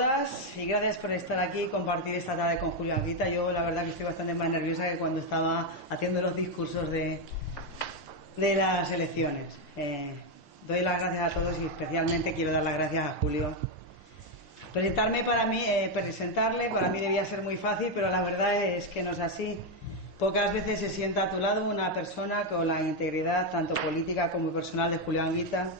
todas y gracias por estar aquí y compartir esta tarde con Julio Anguita. Yo la verdad que estoy bastante más nerviosa que cuando estaba haciendo los discursos de las elecciones. Doy las gracias a todos y especialmente quiero dar las gracias a Julio. Presentarle para mí debía ser muy fácil, pero la verdad es que no es así. Pocas veces se sienta a tu lado una persona con la integridad tanto política como personal de Julio Anguita,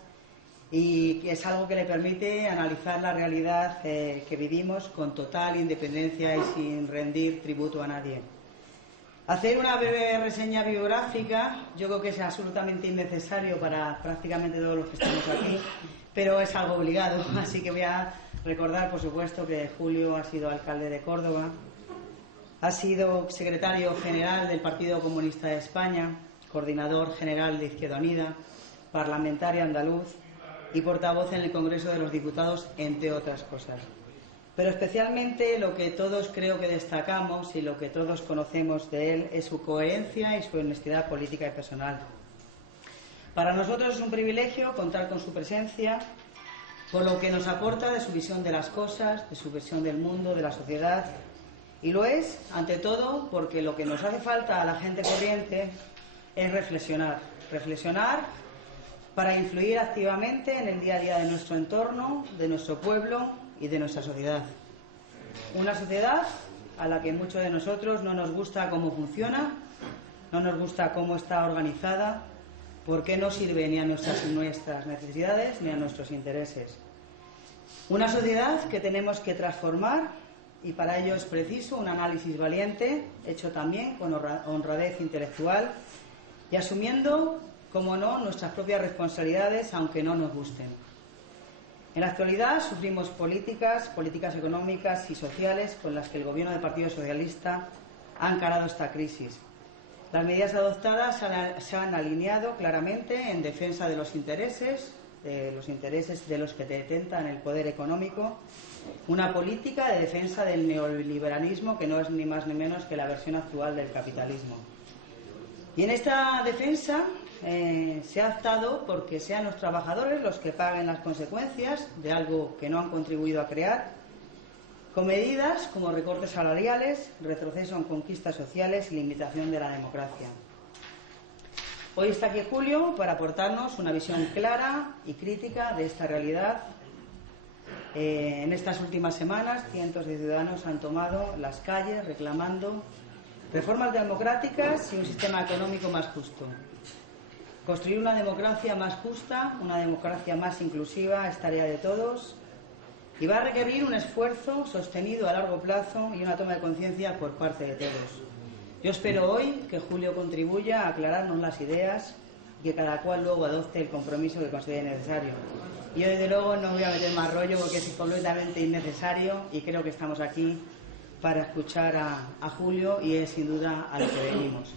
y es algo que le permite analizar la realidad que vivimos con total independencia y sin rendir tributo a nadie. Hacer una breve reseña biográfica yo creo que es absolutamente innecesario para prácticamente todos los que estamos aquí, pero es algo obligado, así que voy a recordar, por supuesto, que Julio ha sido alcalde de Córdoba, ha sido secretario general del Partido Comunista de España, coordinador general de Izquierda Unida, parlamentario andaluz y portavoz en el Congreso de los Diputados, entre otras cosas. Pero especialmente lo que todos creo que destacamos y lo que todos conocemos de él es su coherencia y su honestidad política y personal. Para nosotros es un privilegio contar con su presencia, por lo que nos aporta de su visión de las cosas, de su visión del mundo, de la sociedad, y lo es, ante todo, porque lo que nos hace falta a la gente corriente es reflexionar para influir activamente en el día a día de nuestro entorno, de nuestro pueblo y de nuestra sociedad. Una sociedad a la que muchos de nosotros no nos gusta cómo funciona, no nos gusta cómo está organizada, porque no sirve ni a nuestras necesidades ni a nuestros intereses. Una sociedad que tenemos que transformar, y para ello es preciso un análisis valiente, hecho también con honradez intelectual y asumiendo, como no, nuestras propias responsabilidades, aunque no nos gusten. En la actualidad sufrimos políticas económicas y sociales con las que el gobierno del Partido Socialista ha encarado esta crisis. Las medidas adoptadas se han alineado claramente en defensa de los intereses de los que detentan el poder económico, una política de defensa del neoliberalismo que no es ni más ni menos que la versión actual del capitalismo. Y en esta defensa se ha optado porque sean los trabajadores los que paguen las consecuencias de algo que no han contribuido a crear, con medidas como recortes salariales, retroceso en conquistas sociales y limitación de la democracia. Hoy está aquí Julio para aportarnos una visión clara y crítica de esta realidad. En estas últimas semanas, cientos de ciudadanos han tomado las calles reclamando reformas democráticas y un sistema económico más justo. Construir una democracia más justa, una democracia más inclusiva, es tarea de todos y va a requerir un esfuerzo sostenido a largo plazo y una toma de conciencia por parte de todos. Yo espero hoy que Julio contribuya a aclararnos las ideas y que cada cual luego adopte el compromiso que considere necesario. Yo desde luego no voy a meter más rollo porque es completamente innecesario y creo que estamos aquí para escuchar a Julio y es sin duda a lo que venimos.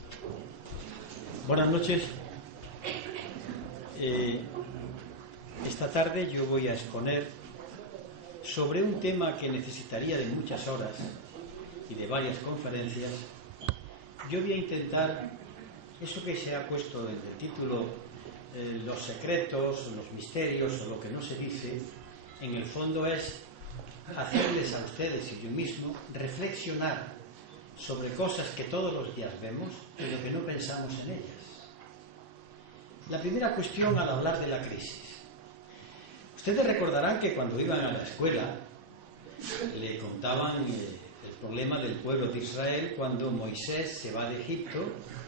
Buenas noches. Esta tarde yo voy a exponer sobre un tema que necesitaría de muchas horas y de varias conferencias. Yo voy a intentar, eso que se ha puesto en el título, los secretos, los misterios o lo que no se dice, en el fondo es hacerles a ustedes y yo mismo reflexionar sobre cosas que todos los días vemos pero que no pensamos en ellas. La primera cuestión al hablar de la crisis. Ustedes recordarán que cuando iban a la escuela le contaban el problema del pueblo de Israel cuando Moisés se va de Egipto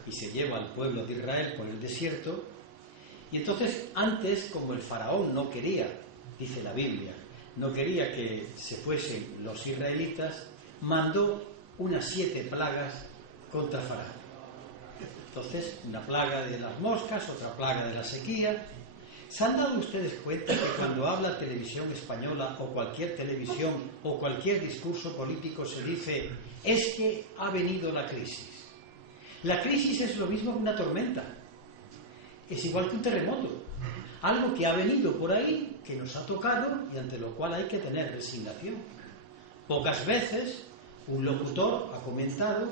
y se lleva al pueblo de Israel por el desierto, y entonces antes, como el faraón no quería, dice la Biblia, no quería que se fuesen los israelitas, mandó unas 7 plagas contra Faraón. Entonces, una plaga de las moscas, otra plaga de la sequía. ¿Se han dado ustedes cuenta que cuando habla televisión española o cualquier televisión o cualquier discurso político se dice es que ha venido la crisis? La crisis es lo mismo que una tormenta. Es igual que un terremoto. Algo que ha venido por ahí, que nos ha tocado y ante lo cual hay que tener resignación. Pocas veces un locutor ha comentado,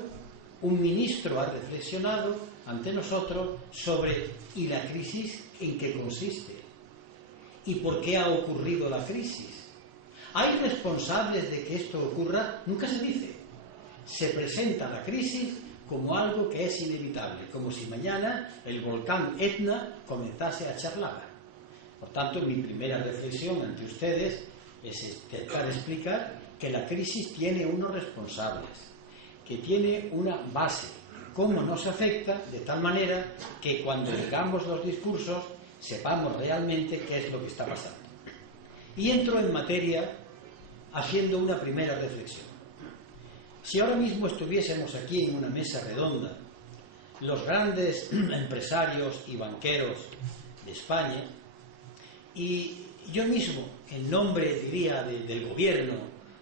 un ministro ha reflexionado ante nosotros sobre ¿y la crisis en qué consiste? ¿Y por qué ha ocurrido la crisis? ¿Hay responsables de que esto ocurra? Nunca se dice. Se presenta la crisis como algo que es inevitable, como si mañana el volcán Etna comenzase a echar lava. Por tanto, mi primera reflexión ante ustedes es intentar explicar que la crisis tiene unos responsables, que tiene una base, cómo nos afecta, de tal manera que cuando digamos los discursos sepamos realmente qué es lo que está pasando. Y entro en materia haciendo una primera reflexión. Si ahora mismo estuviésemos aquí en una mesa redonda, los grandes empresarios y banqueros de España, y yo mismo, en nombre, diría, del gobierno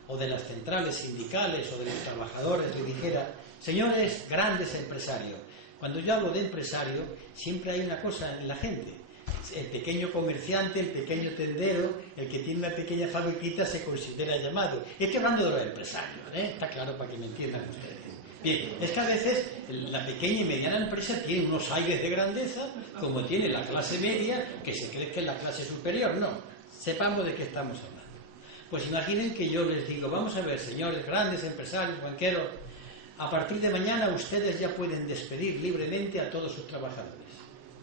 o de las centrales sindicales o de los trabajadores, le dijera: señores grandes empresarios. Cuando yo hablo de empresario, siempre hay una cosa en la gente. El pequeño comerciante, el pequeño tendero, el que tiene una pequeña fabriquita se considera llamado. Estoy hablando de los empresarios, ¿eh? Está claro para que me entiendan ustedes. Bien, es que a veces la pequeña y mediana empresa tiene unos aires de grandeza, como tiene la clase media, que se cree que es la clase superior. No, sepamos de qué estamos hablando. Pues imaginen que yo les digo: vamos a ver, señores grandes empresarios, banqueros, a partir de mañana ustedes ya pueden despedir libremente a todos sus trabajadores.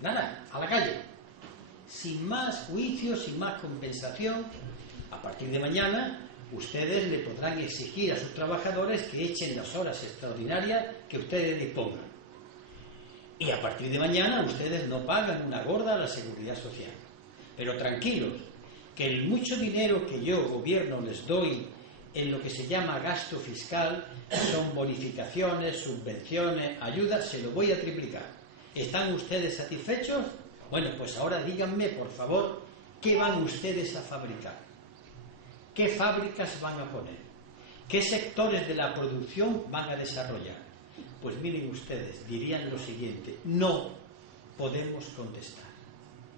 Nada, a la calle. Sin más juicios, sin más compensación. A partir de mañana ustedes le podrán exigir a sus trabajadores que echen las horas extraordinarias que ustedes dispongan. Y a partir de mañana ustedes no pagan una gorda a la seguridad social. Pero tranquilos, que el mucho dinero que yo, gobierno, les doy en lo que se llama gasto fiscal, son bonificaciones, subvenciones, ayudas, se lo voy a triplicar. ¿Están ustedes satisfechos? Bueno, pues ahora díganme, por favor, ¿qué van ustedes a fabricar? ¿Qué fábricas van a poner? ¿Qué sectores de la producción van a desarrollar? Pues miren ustedes, dirían lo siguiente: no podemos contestar.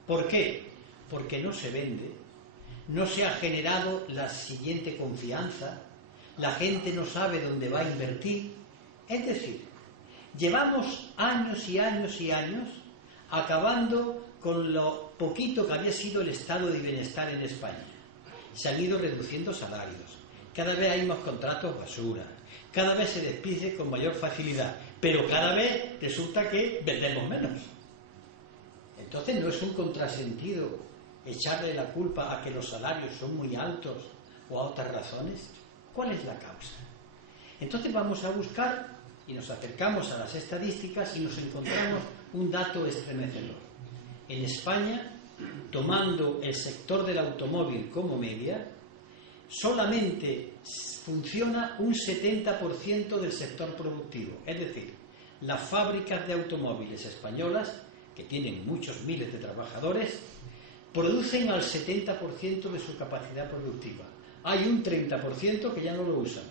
¿Por qué? Porque no se vende, no se ha generado la siguiente confianza, la gente no sabe dónde va a invertir. Es decir, llevamos años y años y años acabando con lo poquito que había sido el estado de bienestar en España. Se han ido reduciendo salarios, cada vez hay más contratos basura, cada vez se despide con mayor facilidad, pero cada vez resulta que vendemos menos. Entonces, ¿no es un contrasentido echarle la culpa a que los salarios son muy altos o a otras razones? ¿Cuál es la causa? Entonces vamos a buscar y nos acercamos a las estadísticas y nos encontramos un dato estremecedor. En España, tomando el sector del automóvil como media, solamente funciona un 70% del sector productivo. Es decir, las fábricas de automóviles españolas, que tienen muchos miles de trabajadores, producen al 70% de su capacidad productiva. Hay un 30% que ya no lo usan,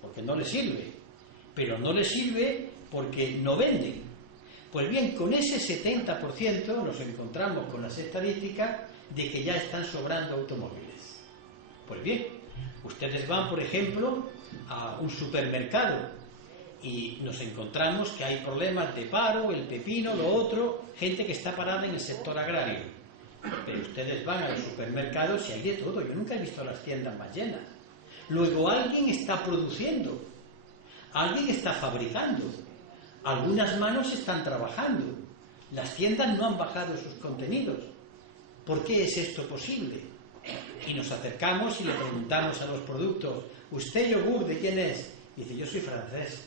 porque no les sirve. Pero no les sirve porque no venden. Pues bien, con ese 70% nos encontramos con las estadísticas de que ya están sobrando automóviles. Pues bien, ustedes van, por ejemplo, a un supermercado y nos encontramos que hay problemas de paro, el pepino, lo otro, gente que está parada en el sector agrario. Pero ustedes van a los supermercados y hay de todo. Yo nunca he visto las tiendas más llenas. Luego alguien está produciendo, alguien está fabricando, algunas manos están trabajando. Las tiendas no han bajado sus contenidos. ¿Por qué es esto posible? Y nos acercamos y le preguntamos a los productos: ¿usted yogur de quién es? Y dice: yo soy francés.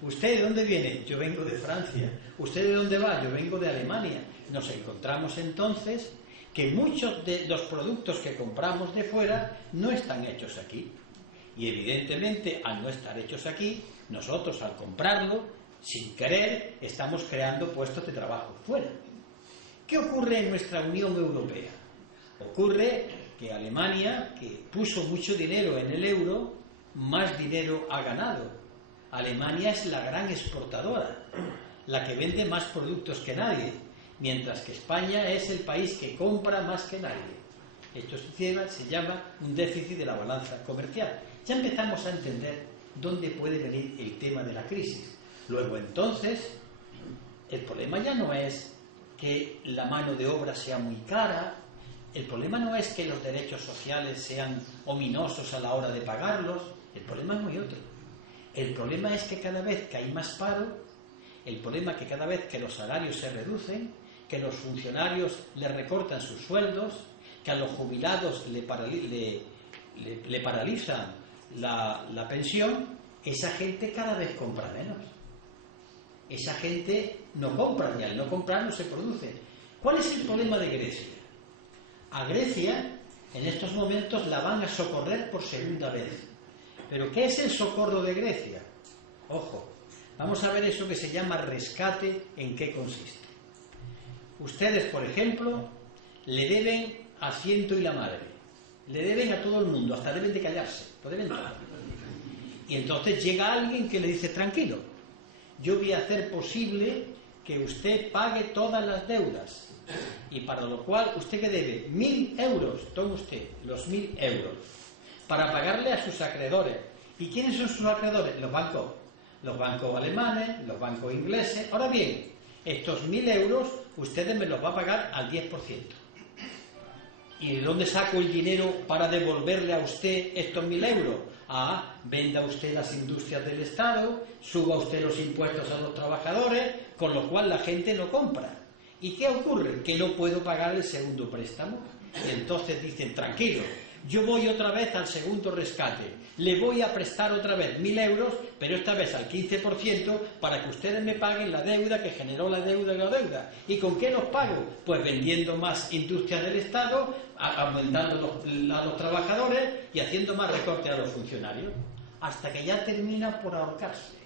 ¿Usted de dónde viene? Yo vengo de Francia. ¿Usted de dónde va? Yo vengo de Alemania. Nos encontramos entonces que muchos de los productos que compramos de fuera no están hechos aquí. Y evidentemente, al no estar hechos aquí, nosotros al comprarlo, sin querer, estamos creando puestos de trabajo fuera. ¿Qué ocurre en nuestra Unión Europea? Ocurre que Alemania, que puso mucho dinero en el euro, más dinero ha ganado. Alemania es la gran exportadora, la que vende más productos que nadie, mientras que España es el país que compra más que nadie. Esto se llama un déficit de la balanza comercial. Ya empezamos a entender dónde puede venir el tema de la crisis. Luego, entonces, el problema ya no es que la mano de obra sea muy cara, El problema no es que los derechos sociales sean ominosos a la hora de pagarlos, el problema es muy otro. El problema es que cada vez que hay más paro, el problema es que cada vez que los salarios se reducen, que los funcionarios le recortan sus sueldos, que a los jubilados le paralizan la pensión, esa gente cada vez compra menos. Esa gente no compra, y al no comprar no se produce. ¿Cuál es el problema de Grecia? A Grecia, en estos momentos, la van a socorrer por segunda vez. ¿Pero qué es el socorro de Grecia? Ojo, vamos a ver eso que se llama rescate, en qué consiste. Ustedes, por ejemplo, le deben a Ciento y la Madre, le deben a todo el mundo, hasta deben de callarse, lo deben todo. Y entonces llega alguien que le dice, tranquilo, yo voy a hacer posible que usted pague todas las deudas, y para lo cual usted que debe 1.000 euros, tome usted los 1.000 euros, para pagarle a sus acreedores. ¿Y quiénes son sus acreedores? Los bancos alemanes, los bancos ingleses. Ahora bien, estos 1.000 euros ustedes me los va a pagar al 10%. ¿Y de dónde saco el dinero para devolverle a usted estos 1.000 euros? Venda usted las industrias del Estado, suba usted los impuestos a los trabajadores, con lo cual la gente no compra. ¿Y qué ocurre? Que no puedo pagar el segundo préstamo. Entonces dicen, tranquilo, yo voy otra vez al segundo rescate, le voy a prestar otra vez 1.000 euros, pero esta vez al 15%, para que ustedes me paguen la deuda que generó la deuda y la deuda. ¿Y con qué los pago? Pues vendiendo más industrias del Estado, aumentando a los trabajadores y haciendo más recorte a los funcionarios, hasta que ya termina por ahorcarse.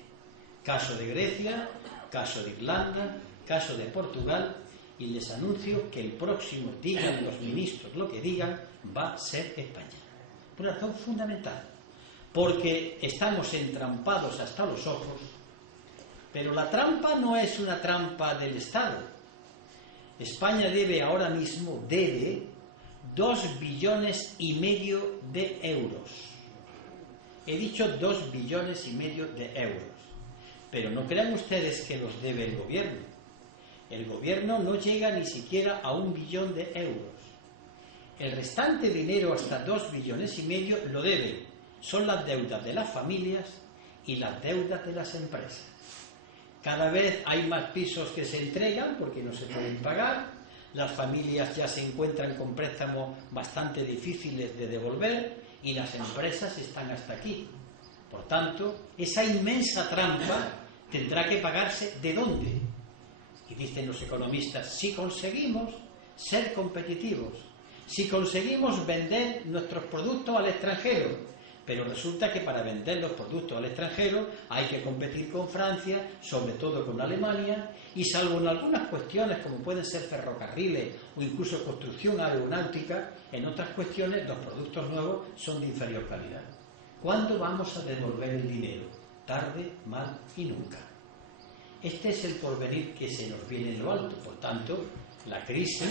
Caso de Grecia, caso de Irlanda, caso de Portugal, y les anuncio que el próximo, digan los ministros lo que digan, va a ser España. Por una razón fundamental, porque estamos entrampados hasta los ojos, pero la trampa no es una trampa del Estado. España debe ahora mismo, 2,5 billones de euros. He dicho 2,5 billones de euros. Pero no crean ustedes que los debe el gobierno. El gobierno no llega ni siquiera a 1 billón de euros. El restante dinero, hasta 2,5 billones, lo deben. Son las deudas de las familias y las deudas de las empresas. Cada vez hay más pisos que se entregan porque no se pueden pagar. Las familias ya se encuentran con préstamos bastante difíciles de devolver y las empresas están hasta aquí. Por tanto, esa inmensa trampa tendrá que pagarse ¿de dónde? Y dicen los economistas, si conseguimos ser competitivos, si conseguimos vender nuestros productos al extranjero, pero resulta que para vender los productos al extranjero hay que competir con Francia, sobre todo con Alemania, y salvo en algunas cuestiones como pueden ser ferrocarriles o incluso construcción aeronáutica, en otras cuestiones los productos nuevos son de inferior calidad. ¿Cuándo vamos a devolver el dinero? Tarde, mal y nunca. Este es el porvenir que se nos viene en lo alto. Por tanto, la crisis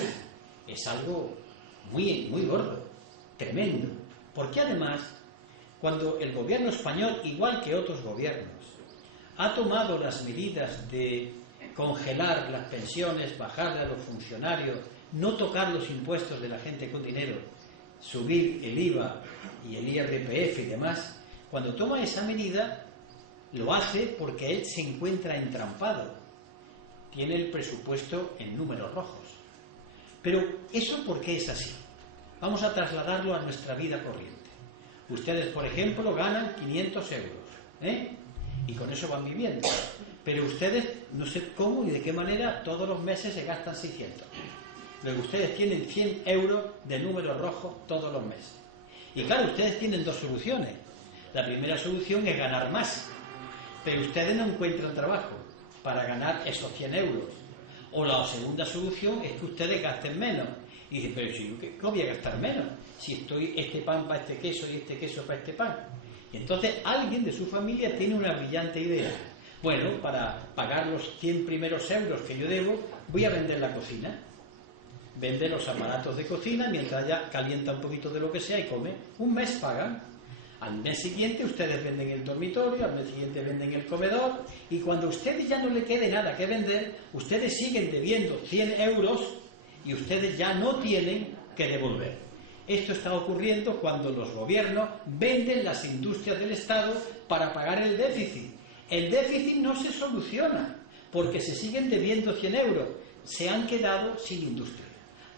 es algo muy, muy gordo, tremendo. Porque además, cuando el gobierno español, igual que otros gobiernos, ha tomado las medidas de congelar las pensiones, bajarle a los funcionarios, no tocar los impuestos de la gente con dinero, subir el IVA y el IRPF y demás, cuando toma esa medida lo hace porque él se encuentra entrampado, tiene el presupuesto en números rojos. Pero ¿eso por qué es así? Vamos a trasladarlo a nuestra vida corriente. Ustedes, por ejemplo, ganan 500 euros, y con eso van viviendo, pero ustedes no sé cómo y de qué manera todos los meses se gastan 600. Luego ustedes tienen 100 euros de números rojos todos los meses. Y claro, ustedes tienen dos soluciones. La primera solución es ganar más, pero ustedes no encuentran trabajo para ganar esos 100 euros. O la segunda solución es que ustedes gasten menos. Y dicen, pero si ¿cómo voy a gastar menos? Si estoy este pan para este queso y este queso para este pan. Y entonces alguien de su familia tiene una brillante idea. Bueno, para pagar los 100 primeros euros que yo debo, voy a vender la cocina. Vende los aparatos de cocina mientras ya calienta un poquito de lo que sea y come. Un mes pagan. Al mes siguiente ustedes venden el dormitorio, al mes siguiente venden el comedor, y cuando a ustedes ya no le quede nada que vender, ustedes siguen debiendo 100 euros y ustedes ya no tienen que devolver. Esto está ocurriendo cuando los gobiernos venden las industrias del Estado para pagar el déficit. El déficit no se soluciona porque se siguen debiendo 100 euros. Se han quedado sin industria.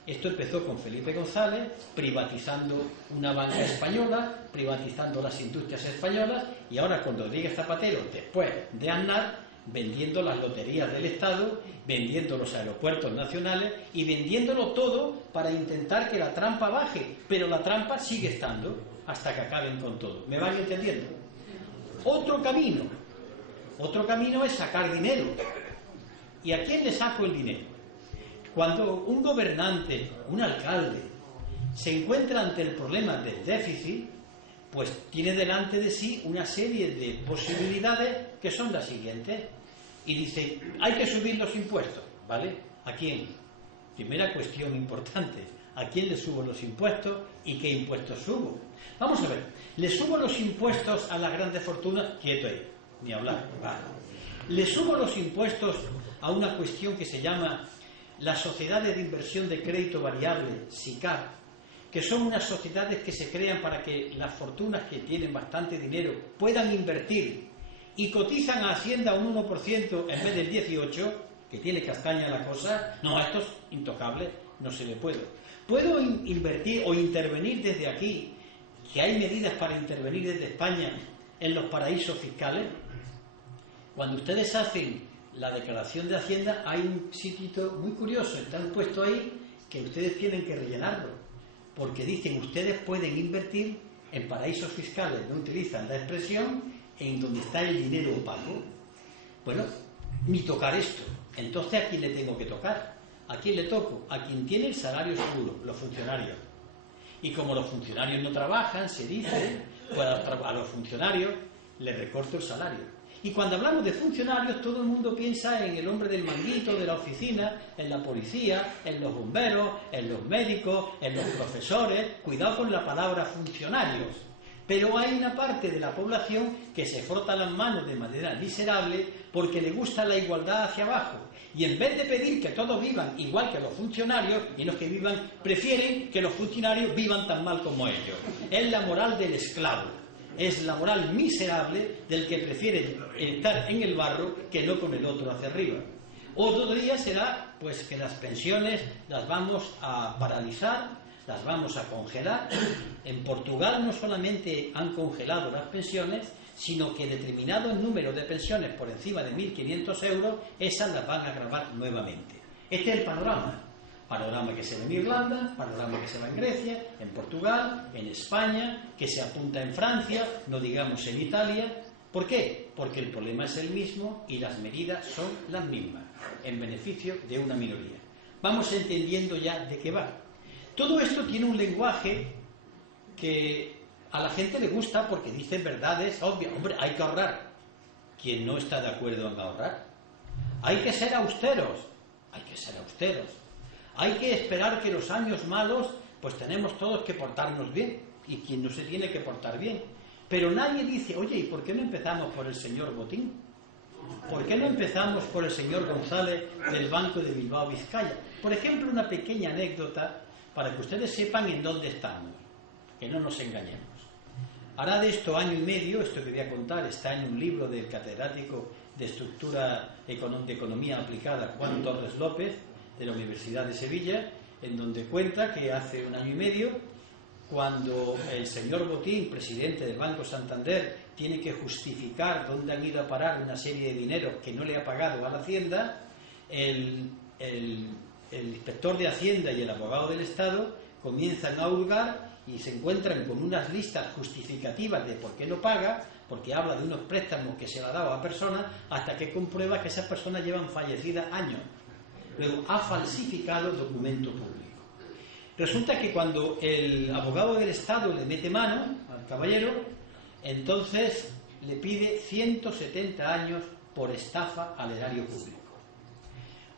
Esto empezó con Felipe González, privatizando una banca española, privatizando las industrias españolas, y ahora con Rodríguez Zapatero, después de Aznar, vendiendo las loterías del Estado, vendiendo los aeropuertos nacionales y vendiéndolo todo para intentar que la trampa baje. Pero la trampa sigue estando hasta que acaben con todo. ¿Me van entendiendo? Otro camino es sacar dinero. ¿Y a quién le saco el dinero? Cuando un gobernante, un alcalde, se encuentra ante el problema del déficit, pues tiene delante de sí una serie de posibilidades que son las siguientes. Y dice, hay que subir los impuestos, ¿vale? ¿A quién? Primera cuestión importante, ¿a quién le subo los impuestos y qué impuestos subo? Vamos a ver, ¿le subo los impuestos a las grandes fortunas? Quieto ahí, ni hablar, vale. ¿Le subo los impuestos a una cuestión que se llama las sociedades de inversión de crédito variable, SICAV, que son unas sociedades que se crean para que las fortunas que tienen bastante dinero puedan invertir y cotizan a Hacienda un 1% en vez del 18%, que tiene castaña la cosa? No, esto es intocable, no se le puede. ¿Puedo invertir o intervenir desde aquí, que hay medidas para intervenir desde España en los paraísos fiscales? Cuando ustedes hacen la declaración de Hacienda, hay un sitio muy curioso, está puesto ahí, que ustedes tienen que rellenarlo, porque dicen, ustedes pueden invertir en paraísos fiscales, no utilizan la expresión en donde está el dinero opaco. Bueno, ni tocar esto. Entonces, ¿a quién le tengo que tocar? ¿A quién le toco? A quien tiene el salario seguro, los funcionarios. Y como los funcionarios no trabajan, se dice, pues a los funcionarios les recorto el salario. Y cuando hablamos de funcionarios, todo el mundo piensa en el hombre del manguito, de la oficina, en la policía, en los bomberos, en los médicos, en los profesores. Cuidado con la palabra funcionarios. Pero hay una parte de la población que se frota las manos de manera miserable porque le gusta la igualdad hacia abajo. Y en vez de pedir que todos vivan igual que los funcionarios, y los que vivan, prefieren que los funcionarios vivan tan mal como ellos. Es la moral del esclavo. Es la moral miserable del que prefiere estar en el barro que no con el otro hacia arriba. Otro día será pues que las pensiones las vamos a paralizar, las vamos a congelar. En Portugal no solamente han congelado las pensiones, sino que determinado número de pensiones por encima de 1.500 euros, esas las van a gravar nuevamente. Este es el panorama. Panorama que se ve en Irlanda, panorama que se va en Grecia, en Portugal, en España, que se apunta en Francia, no digamos en Italia. ¿Por qué? Porque el problema es el mismo y las medidas son las mismas, en beneficio de una minoría. Vamos entendiendo ya de qué va. Todo esto tiene un lenguaje que a la gente le gusta porque dicen verdades obvias. Hombre, hay que ahorrar. ¿Quién no está de acuerdo en ahorrar? Hay que ser austeros. Hay que ser austeros. Hay que esperar que los años malos, pues tenemos todos que portarnos bien. Y quien no se tiene que portar bien. Pero nadie dice, oye, ¿y por qué no empezamos por el señor Botín? ¿Por qué no empezamos por el señor González del Banco de Bilbao Vizcaya? Por ejemplo, una pequeña anécdota para que ustedes sepan en dónde estamos, que no nos engañemos. Hará de esto año y medio, esto que voy a contar está en un libro del catedrático de Estructura de Economía Aplicada, Juan Torres López, de la Universidad de Sevilla, en donde cuenta que hace un año y medio, cuando el señor Botín, presidente del Banco Santander, tiene que justificar dónde han ido a parar una serie de dinero que no le ha pagado a la Hacienda, el inspector de Hacienda y el abogado del Estado comienzan a hurgar y se encuentran con unas listas justificativas de por qué no paga, porque habla de unos préstamos que se le ha dado a personas, hasta que comprueba que esas personas llevan fallecidas años. Luego ha falsificado documento público. Resulta que cuando el abogado del Estado le mete mano al caballero, entonces le pide 170 años por estafa al erario público.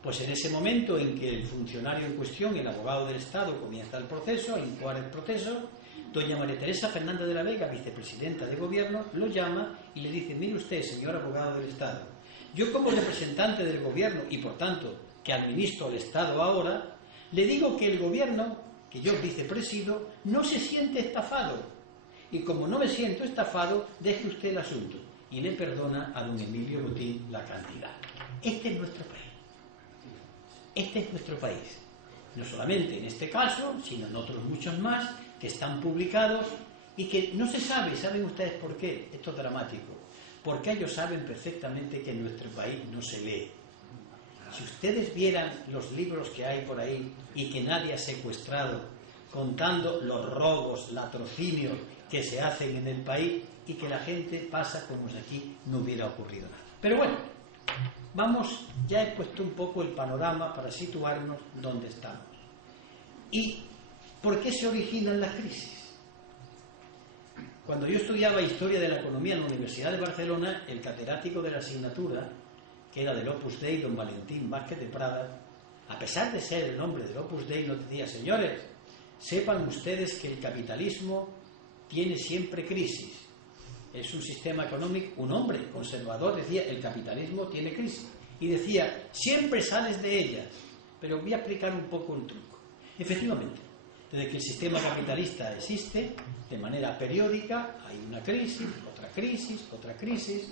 Pues en ese momento en que el funcionario en cuestión, el abogado del Estado, comienza el proceso, a incoar el proceso, doña María Teresa Fernández de la Vega, vicepresidenta de Gobierno, lo llama y le dice, mire usted, señor abogado del Estado, yo como representante del Gobierno y por tanto que administro el Estado ahora, le digo que el Gobierno que yo vicepresido, no se siente estafado. Y como no me siento estafado, deje usted el asunto. Y le perdona a don Emilio Botín la cantidad. Este es nuestro país. Este es nuestro país. No solamente en este caso, sino en otros muchos más que están publicados y que no se sabe. ¿Saben ustedes por qué? Esto es dramático. Porque ellos saben perfectamente que en nuestro país no se lee. Si ustedes vieran los libros que hay por ahí y que nadie ha secuestrado, contando los robos, latrocinios que se hacen en el país y que la gente pasa como si aquí no hubiera ocurrido nada. Pero bueno, vamos, ya he puesto un poco el panorama para situarnos donde estamos. ¿Y por qué se originan las crisis? Cuando yo estudiaba Historia de la Economía en la Universidad de Barcelona, el catedrático de la asignatura, que era del Opus Dei, don Valentín Vázquez de Prada, a pesar de ser el hombre del Opus Dei, nos decía: señores, sepan ustedes que el capitalismo tiene siempre crisis. Es un sistema económico, un hombre conservador decía: el capitalismo tiene crisis. Y decía: siempre sales de ellas. Pero voy a explicar un poco el truco. Efectivamente, desde que el sistema capitalista existe, de manera periódica, hay una crisis, otra crisis, otra crisis.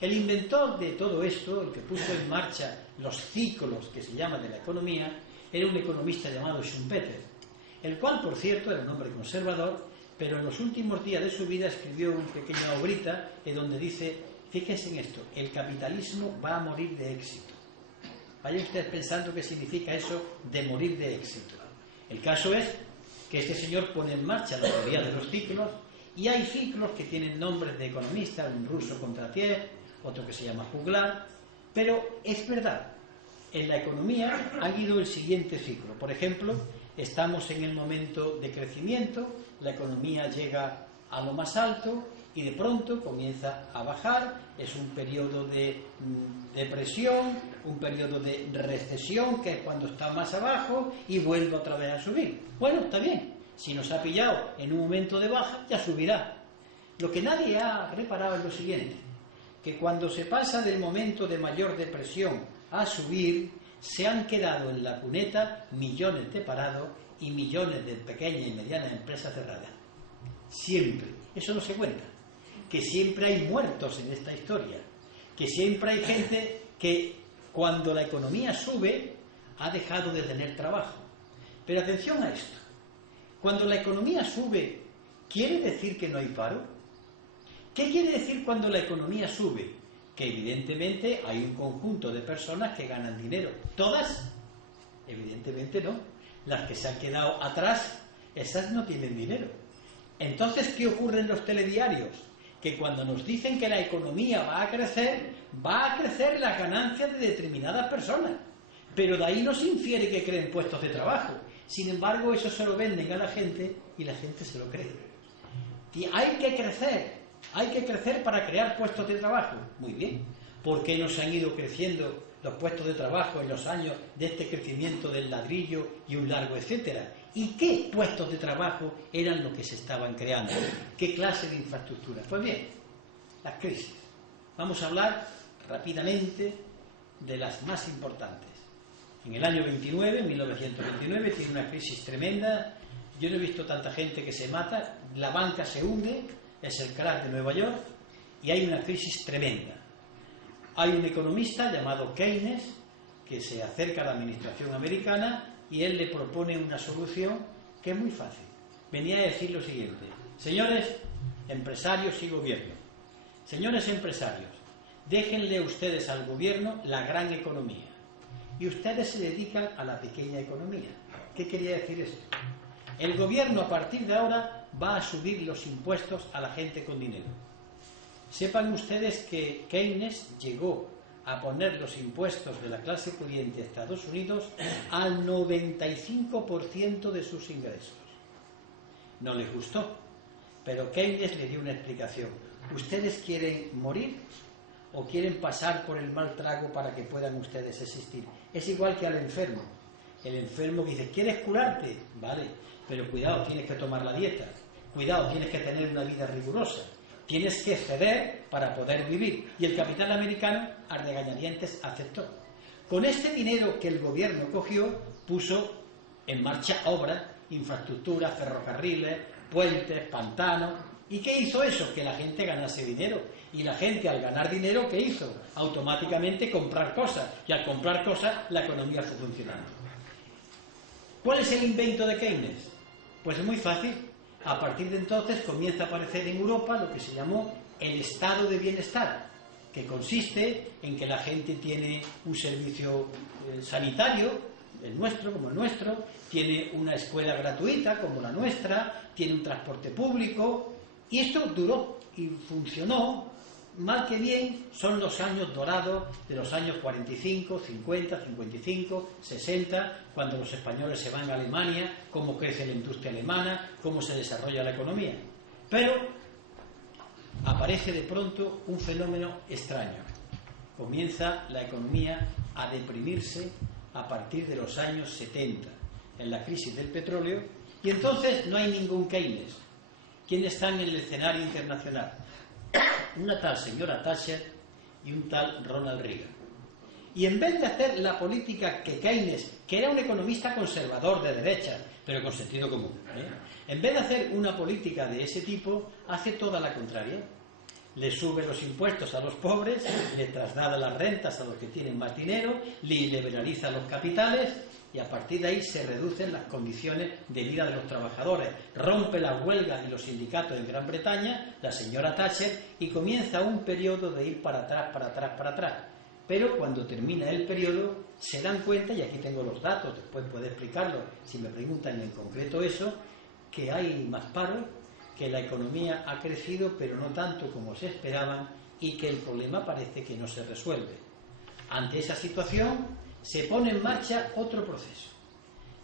El inventor de todo esto, el que puso en marcha los ciclos que se llaman de la economía, era un economista llamado Schumpeter, el cual, por cierto, era un hombre conservador, pero en los últimos días de su vida escribió una pequeña obrita en donde dice: fíjense en esto, el capitalismo va a morir de éxito. Vayan ustedes pensando qué significa eso de morir de éxito. El caso es que este señor pone en marcha la teoría de los ciclos, y hay ciclos que tienen nombres de economistas, un ruso Kondratiev, otro que se llama Juglar, pero es verdad, en la economía ha habido el siguiente ciclo. Por ejemplo, estamos en el momento de crecimiento, la economía llega a lo más alto y de pronto comienza a bajar, es un periodo de depresión, un periodo de recesión, que es cuando está más abajo, y vuelve otra vez a subir. Bueno, está bien, si nos ha pillado en un momento de baja, ya subirá. Lo que nadie ha reparado es lo siguiente, que cuando se pasa del momento de mayor depresión a subir, se han quedado en la cuneta millones de parados y millones de pequeñas y medianas empresas cerradas. Siempre. Eso no se cuenta. Que siempre hay muertos en esta historia. Que siempre hay gente que cuando la economía sube ha dejado de tener trabajo. Pero atención a esto. Cuando la economía sube, ¿quiere decir que no hay paro? ¿Qué quiere decir cuando la economía sube? Que evidentemente hay un conjunto de personas que ganan dinero. ¿Todas? Evidentemente no. Las que se han quedado atrás, esas no tienen dinero. Entonces, ¿qué ocurre en los telediarios? Que cuando nos dicen que la economía va a crecer las ganancias de determinadas personas. Pero de ahí no se infiere que creen puestos de trabajo. Sin embargo, eso se lo venden a la gente y la gente se lo cree. Y hay que crecer para crear puestos de trabajo. Muy bien. ¿Por qué no se han ido creciendo los puestos de trabajo en los años de este crecimiento del ladrillo y un largo etcétera? ¿Y qué puestos de trabajo eran los que se estaban creando? ¿Qué clase de infraestructura? Pues bien, las crisis. Vamos a hablar rápidamente de las más importantes. En el año 1929, tiene una crisis tremenda. Yo no he visto tanta gente que se mata. La banca se hunde, es el crack de Nueva York, y hay una crisis tremenda. Hay un economista llamado Keynes que se acerca a la administración americana y él le propone una solución que es muy fácil. Venía a decir lo siguiente: señores empresarios y gobierno, señores empresarios, déjenle ustedes al gobierno la gran economía y ustedes se dedican a la pequeña economía. ¿Qué quería decir esto? El gobierno a partir de ahora va a subir los impuestos a la gente con dinero. Sepan ustedes que Keynes llegó a poner los impuestos de la clase pudiente de Estados Unidos al 95% de sus ingresos. No les gustó, pero Keynes le dio una explicación. ¿Ustedes quieren morir o quieren pasar por el mal trago para que puedan ustedes existir? Es igual que al enfermo. El enfermo dice: ¿quieres curarte? Vale, pero cuidado, tienes que tomar la dieta. Cuidado, tienes que tener una vida rigurosa. Tienes que ceder para poder vivir. Y el capital americano, a regañadientes, aceptó. Con este dinero que el gobierno cogió, puso en marcha obras infraestructuras, ferrocarriles, puentes, pantanos. ¿Y qué hizo eso? Que la gente ganase dinero. Y la gente, al ganar dinero, ¿qué hizo? Automáticamente comprar cosas. Y al comprar cosas, la economía fue funcionando. ¿Cuál es el invento de Keynes? Pues es muy fácil. A partir de entonces comienza a aparecer en Europa lo que se llamó el estado de bienestar, que consiste en que la gente tiene un servicio sanitario, el nuestro como el nuestro, tiene una escuela gratuita como la nuestra, tiene un transporte público, y esto duró y funcionó. Mal que bien, son los años dorados de los años 45, 50, 55, 60, cuando los españoles se van a Alemania, cómo crece la industria alemana, cómo se desarrolla la economía. Pero aparece de pronto un fenómeno extraño. Comienza la economía a deprimirse a partir de los años 70, en la crisis del petróleo, y entonces no hay ningún Keynes. ¿Quiénes están en el escenario internacional? Una tal señora Thatcher y un tal Ronald Reagan. Y en vez de hacer la política que Keynes, que era un economista conservador de derecha, pero con sentido común, en vez de hacer una política de ese tipo, hace toda la contraria. Le sube los impuestos a los pobres, le traslada las rentas a los que tienen más dinero, le liberaliza los capitales, y a partir de ahí se reducen las condiciones de vida de los trabajadores. Rompe las huelgas y los sindicatos en Gran Bretaña, la señora Thatcher, y comienza un periodo de ir para atrás, para atrás, para atrás. Pero cuando termina el periodo, se dan cuenta, y aquí tengo los datos, después puedo explicarlo si me preguntan en concreto eso, que hay más paro, que la economía ha crecido, pero no tanto como se esperaban, y que el problema parece que no se resuelve. Ante esa situación, se pone en marcha otro proceso.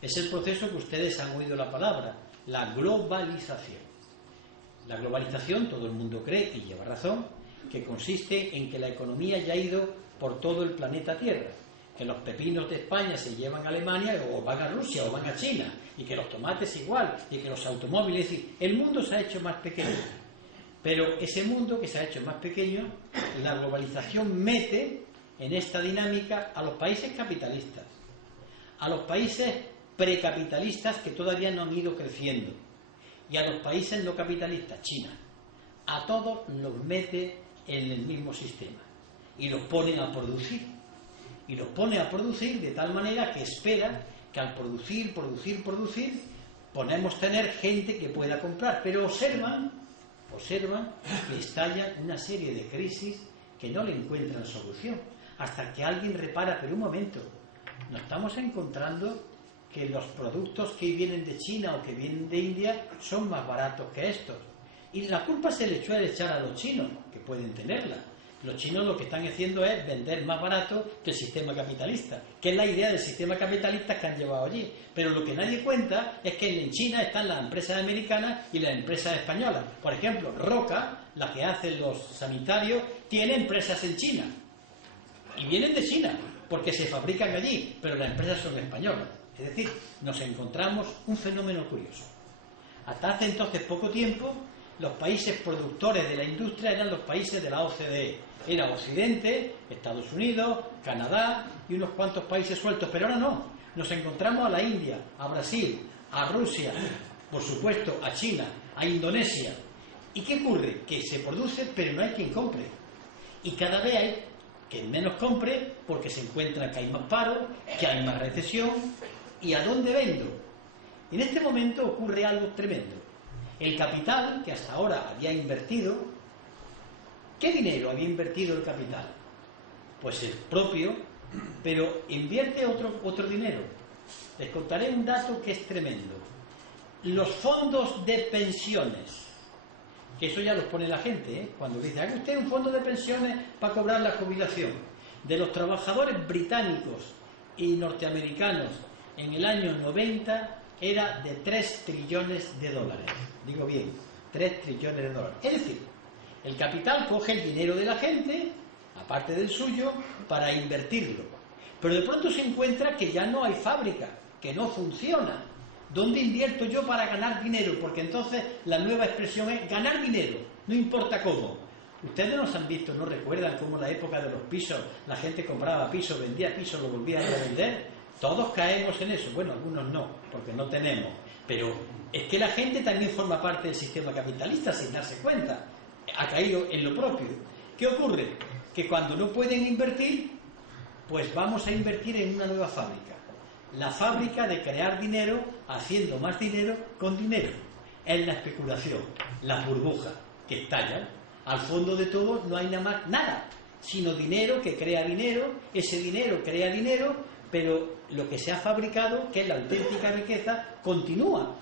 Es el proceso que ustedes han oído la palabra, la globalización. La globalización, todo el mundo cree, y lleva razón, que consiste en que la economía ya ha ido por todo el planeta Tierra, que los pepinos de España se llevan a Alemania o van a Rusia o van a China, y que los tomates igual, y que los automóviles, es decir, el mundo se ha hecho más pequeño. Pero ese mundo que se ha hecho más pequeño, la globalización mete en esta dinámica a los países capitalistas, a los países precapitalistas que todavía no han ido creciendo, y a los países no capitalistas, China. A todos los mete en el mismo sistema y los ponen a producir. Y los pone a producir de tal manera que espera que al producir, podemos tener gente que pueda comprar. Pero observan que estallan una serie de crisis que no le encuentran solución. Hasta que alguien repara, pero un momento, nos estamos encontrando que los productos que vienen de China o que vienen de India son más baratos que estos. Y la culpa se le suele echar a los chinos, que pueden tenerla. Los chinos lo que están haciendo es vender más barato que el sistema capitalista, que es la idea del sistema capitalista que han llevado allí. Pero lo que nadie cuenta es que en China están las empresas americanas y las empresas españolas. Por ejemplo, Roca, la que hacen los sanitarios, tiene empresas en China. Y vienen de China, porque se fabrican allí, pero las empresas son españolas. Es decir, nos encontramos un fenómeno curioso. Hasta hace entonces poco tiempo, los países productores de la industria eran los países de la OCDE. Era Occidente, Estados Unidos, Canadá y unos cuantos países sueltos. Pero ahora no. Nos encontramos a la India, a Brasil, a Rusia, por supuesto a China, a Indonesia. ¿Y qué ocurre? Que se produce, pero no hay quien compre. Y cada vez hay quien menos compre porque se encuentra que hay más paro, que hay más recesión. ¿Y a dónde vendo? En este momento ocurre algo tremendo. El capital, que hasta ahora había invertido, ¿qué dinero había invertido el capital? Pues el propio, pero invierte otro dinero. Les contaré un dato que es tremendo. Los fondos de pensiones, que eso ya los pone la gente, cuando dice, haga usted un fondo de pensiones para cobrar la jubilación, de los trabajadores británicos y norteamericanos en el año 90 era de 3 trillones de dólares. Digo bien, 3 trillones de dólares. Es decir, el capital coge el dinero de la gente, aparte del suyo, para invertirlo. Pero de pronto se encuentra que ya no hay fábrica, que no funciona. ¿Dónde invierto yo para ganar dinero? Porque entonces la nueva expresión es ganar dinero, no importa cómo. Ustedes nos han visto, ¿no recuerdan cómo en la época de los pisos la gente compraba pisos, vendía pisos, lo volvía a revender? Todos caemos en eso. Bueno, algunos no, porque no tenemos. Pero es que la gente también forma parte del sistema capitalista sin darse cuenta. Ha caído en lo propio. ¿Qué ocurre? Que cuando no pueden invertir, pues vamos a invertir en una nueva fábrica. La fábrica de crear dinero, haciendo más dinero con dinero. Es la especulación, las burbujas que estallan. Al fondo de todo no hay nada, sino dinero que crea dinero, ese dinero crea dinero, pero lo que se ha fabricado, que es la auténtica riqueza, continúa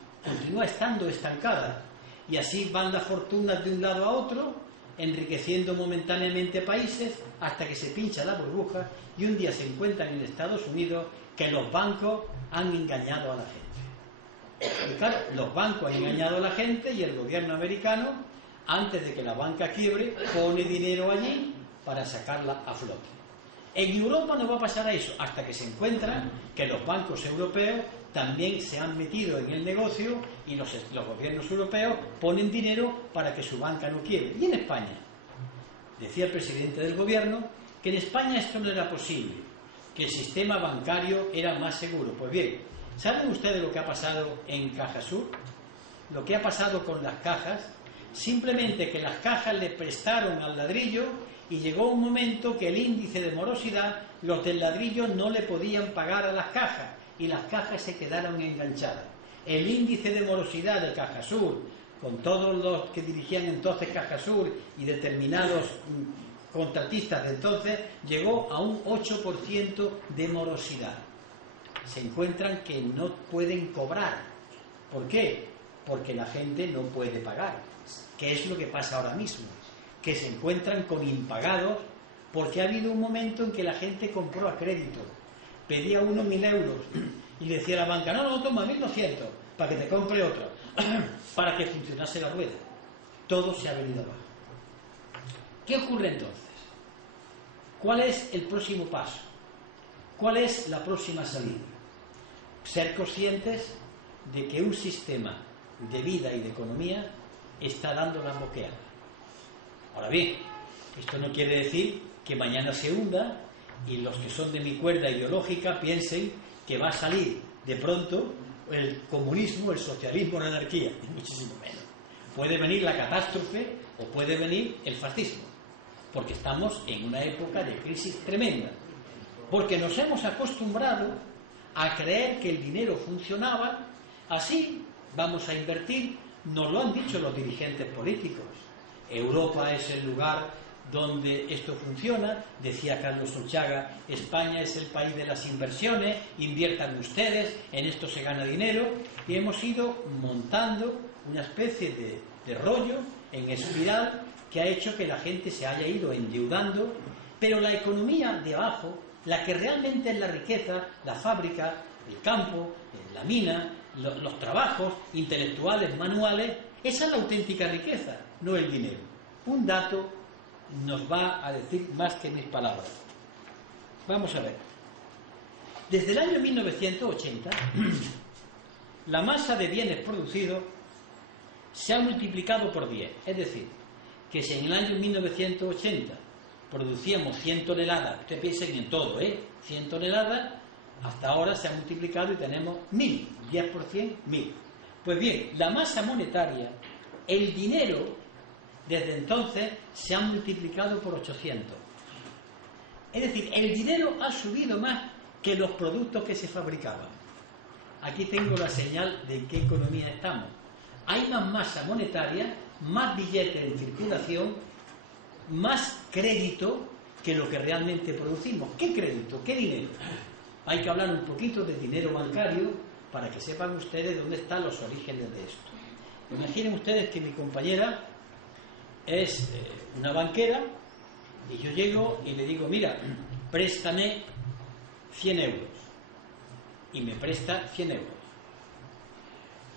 estando estancada. Y así van las fortunas de un lado a otro, enriqueciendo momentáneamente países, hasta que se pincha la burbuja y un día se encuentran en Estados Unidos que los bancos han engañado a la gente. Y claro, los bancos han engañado a la gente y el gobierno americano, antes de que la banca quiebre, pone dinero allí para sacarla a flote. En Europa no va a pasar a eso, hasta que se encuentran que los bancos europeos también se han metido en el negocio y los gobiernos europeos ponen dinero para que su banca no quiebre. Y en España, decía el presidente del gobierno, que en España esto no era posible, que el sistema bancario era más seguro. Pues bien, ¿saben ustedes lo que ha pasado en Cajasur? Lo que ha pasado con las cajas, simplemente que las cajas le prestaron al ladrillo y llegó un momento que el índice de morosidad, los del ladrillo no le podían pagar a las cajas y las cajas se quedaron enganchadas. El índice de morosidad de Cajasur, con todos los que dirigían entonces Cajasur y determinados contratistas de entonces, llegó a un 8% de morosidad. Se encuentran que no pueden cobrar. ¿Por qué? Porque la gente no puede pagar. ¿Qué es lo que pasa ahora mismo? Que se encuentran con impagados porque ha habido un momento en que la gente compró a crédito. Pedía uno 1.000 euros y le decía a la banca, no, toma 1.200 para que te compre otro, para que funcionase la rueda. Todo se ha venido abajo. ¿Qué ocurre entonces? ¿Cuál es el próximo paso? ¿Cuál es la próxima salida? Ser conscientes de que un sistema de vida y de economía está dando la boqueada. Ahora bien, esto no quiere decir que mañana se hunda y los que son de mi cuerda ideológica piensen que va a salir de pronto el comunismo, el socialismo, la anarquía, y muchísimo menos. Puede venir la catástrofe o puede venir el fascismo, porque estamos en una época de crisis tremenda, porque nos hemos acostumbrado a creer que el dinero funcionaba, así vamos a invertir, nos lo han dicho los dirigentes políticos. Europa es el lugar donde esto funciona, decía Carlos Solchaga, España es el país de las inversiones, inviertan ustedes, en esto se gana dinero, y hemos ido montando una especie de rollo en espiral que ha hecho que la gente se haya ido endeudando, pero la economía de abajo, la que realmente es la riqueza, la fábrica, el campo, la mina, los trabajos intelectuales, manuales, esa es la auténtica riqueza, no el dinero. Un dato nos va a decir más que mis palabras. Vamos a ver. Desde el año 1980, la masa de bienes producidos se ha multiplicado por 10. Es decir, que si en el año 1980 producíamos 100 toneladas, ustedes piensen en todo, 100 toneladas, hasta ahora se ha multiplicado y tenemos 1.000, 10 por 100, 1.000. Pues bien, la masa monetaria, el dinero, desde entonces se ha multiplicado por 800. Es decir, el dinero ha subido más que los productos que se fabricaban. Aquí tengo la señal de en qué economía estamos. Hay más masa monetaria, más billetes en circulación, más crédito que lo que realmente producimos. ¿Qué crédito? ¿Qué dinero? Hay que hablar un poquito de dinero bancario para que sepan ustedes dónde están los orígenes de esto. Imaginen ustedes que mi compañera es una banquera y yo llego y le digo, mira, préstame 100 euros. Y me presta 100 euros.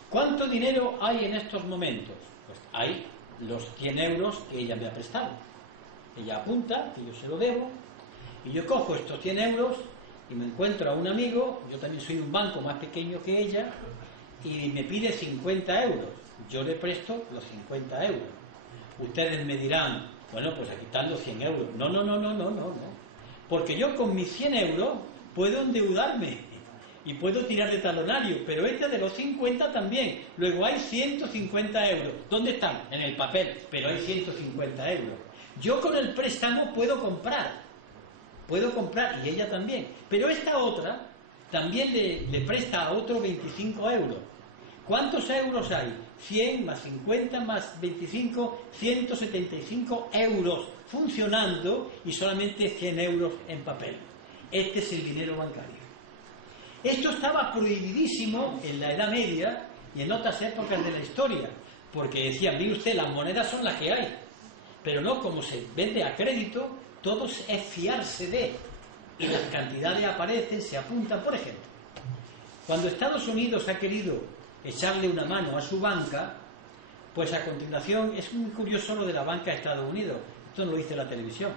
¿Cuánto dinero hay en estos momentos? Pues hay los 100 euros que ella me ha prestado. Ella apunta que yo se lo debo y yo cojo estos 100 euros y me encuentro a un amigo, yo también soy un banco más pequeño que ella, y me pide 50 euros. Yo le presto los 50 euros. Ustedes me dirán, bueno, pues aquí están los 100 euros. No. Porque yo con mis 100 euros puedo endeudarme y puedo tirar de talonario, pero este de los 50 también. Luego hay 150 euros. ¿Dónde están? En el papel, pero hay 150 euros. Yo con el préstamo puedo comprar, y ella también. Pero esta otra también le presta a otro 25 euros. ¿Cuántos euros hay? 100 más 50 más 25, 175 euros funcionando y solamente 100 euros en papel. Este es el dinero bancario. Esto estaba prohibidísimo en la Edad Media y en otras épocas de la historia, porque decían, mire usted, las monedas son las que hay, pero no, como se vende a crédito, todo es fiarse de, y las cantidades aparecen, se apuntan. Por ejemplo, cuando Estados Unidos ha querido echarle una mano a su banca, pues a continuación, es muy curioso lo de la banca de Estados Unidos, esto no lo dice la televisión,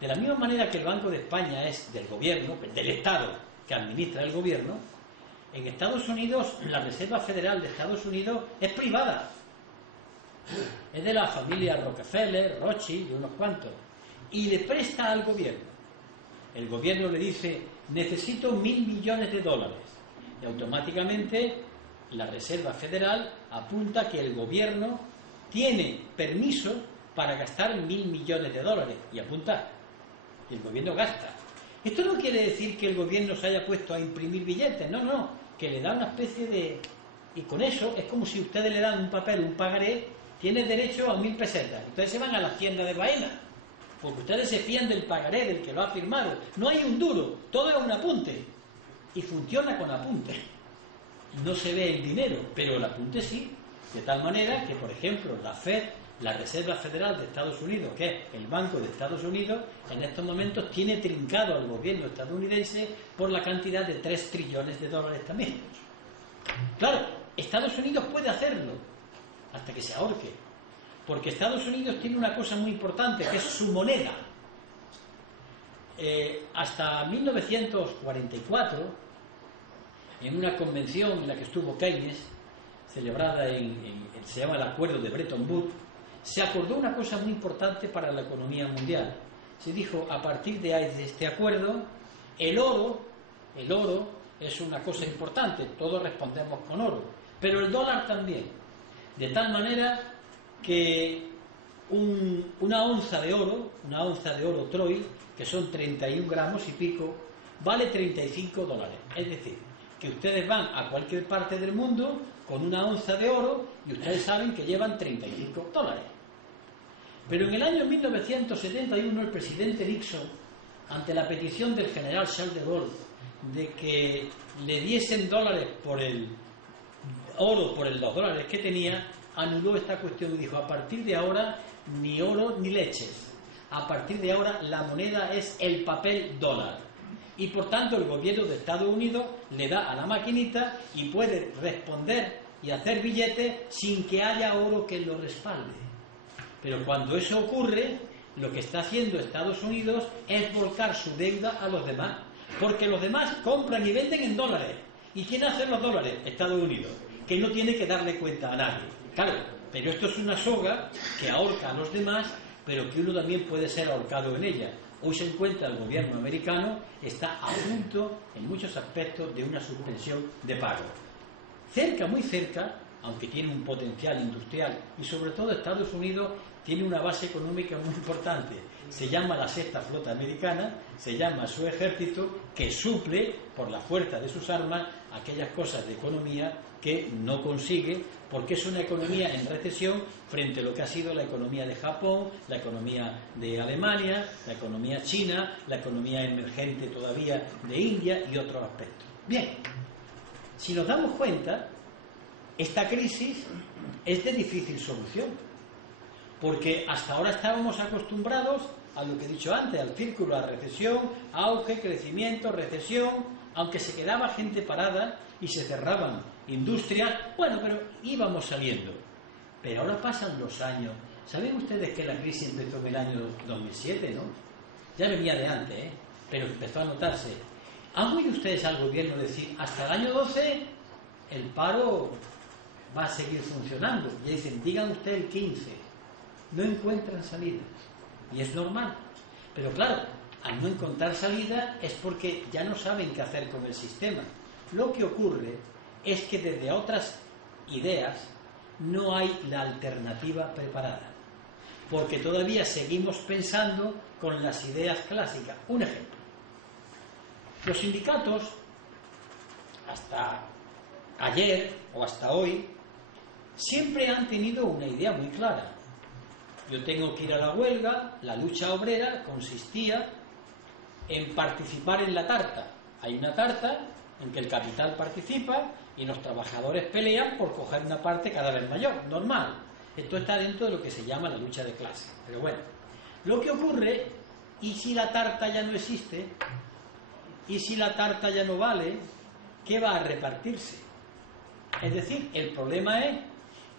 de la misma manera que el Banco de España es del gobierno, del Estado, que administra el gobierno, en Estados Unidos la Reserva Federal de Estados Unidos es privada, es de la familia Rockefeller, Rothschild y unos cuantos, y le presta al gobierno. El gobierno le dice, necesito 1.000 millones de dólares, y automáticamente la Reserva Federal apunta que el gobierno tiene permiso para gastar 1.000 millones de dólares, y apunta, y el gobierno gasta. Esto no quiere decir que el gobierno se haya puesto a imprimir billetes, no, que le da una especie de... Y con eso es como si ustedes le dan un papel, un pagaré, tiene derecho a 1.000 pesetas. Entonces se van a la hacienda de Baena, porque ustedes se fían del pagaré, del que lo ha firmado. No hay un duro, todo es un apunte. Y funciona con apunte. No se ve el dinero, pero el apunte sí. De tal manera que, por ejemplo, la FED, la Reserva Federal de Estados Unidos, que es el Banco de Estados Unidos, en estos momentos tiene trincado al gobierno estadounidense por la cantidad de 3 trillones de dólares también. Claro, Estados Unidos puede hacerlo hasta que se ahorque, porque Estados Unidos tiene una cosa muy importante, que es su moneda. Hasta 1944, en una convención en la que estuvo Keynes, celebrada se llama el Acuerdo de Bretton Woods, se acordó una cosa muy importante para la economía mundial. Se dijo, a partir de este acuerdo, el oro es una cosa importante, todos respondemos con oro, pero el dólar también. De tal manera que una onza de oro Troy, que son 31 gramos y pico, vale 35 dólares. Es decir, que ustedes van a cualquier parte del mundo con una onza de oro y ustedes saben que llevan 35 dólares. Pero en el año 1971 el presidente Nixon, ante la petición del general Charles de Gaulle de que le diesen dólares por el oro, por los dólares que tenía, anuló esta cuestión y dijo, a partir de ahora ni oro ni leches, a partir de ahora la moneda es el papel dólar. Y por tanto el gobierno de Estados Unidos le da a la maquinita y puede responder y hacer billetes sin que haya oro que lo respalde. Pero cuando eso ocurre, lo que está haciendo Estados Unidos es volcar su deuda a los demás, porque los demás compran y venden en dólares. ¿Y quién hace los dólares? Estados Unidos, que no tiene que darle cuenta a nadie. Claro, pero esto es una soga que ahorca a los demás, pero que uno también puede ser ahorcado en ella. Hoy se encuentra el gobierno americano, está a punto, en muchos aspectos, de una suspensión de pago. Cerca, muy cerca, aunque tiene un potencial industrial, y sobre todo Estados Unidos tiene una base económica muy importante. Se llama la Sexta Flota Americana, se llama su ejército, que suple, por la fuerza de sus armas, aquellas cosas de economía que no consigue, porque es una economía en recesión frente a lo que ha sido la economía de Japón, la economía de Alemania, la economía china, la economía emergente todavía de India y otros aspectos. Bien, si nos damos cuenta, esta crisis es de difícil solución, porque hasta ahora estábamos acostumbrados a lo que he dicho antes, al círculo, a recesión, auge, crecimiento, recesión, aunque se quedaba gente parada y se cerraban industrias, bueno, pero íbamos saliendo. Pero ahora pasan los años. ¿Saben ustedes que la crisis empezó en el año 2007, no? Ya venía de antes, pero empezó a notarse. ¿Han oído ustedes al gobierno decir, hasta el año 12 el paro va a seguir funcionando? Y dicen, digan usted el 15. No encuentran salida. Y es normal. Pero claro, al no encontrar salida es porque ya no saben qué hacer con el sistema. Lo que ocurre es que desde otras ideas no hay la alternativa preparada, porque todavía seguimos pensando con las ideas clásicas. Un ejemplo: los sindicatos, hasta ayer o hasta hoy, siempre han tenido una idea muy clara. Yo tengo que ir a la huelga. La lucha obrera consistía en participar en la tarta. Hay una tarta en que el capital participa y los trabajadores pelean por coger una parte cada vez mayor, normal. Esto está dentro de lo que se llama la lucha de clase. Pero bueno, lo que ocurre, ¿y si la tarta ya no existe? ¿Y si la tarta ya no vale? ¿Qué va a repartirse? Es decir, el problema es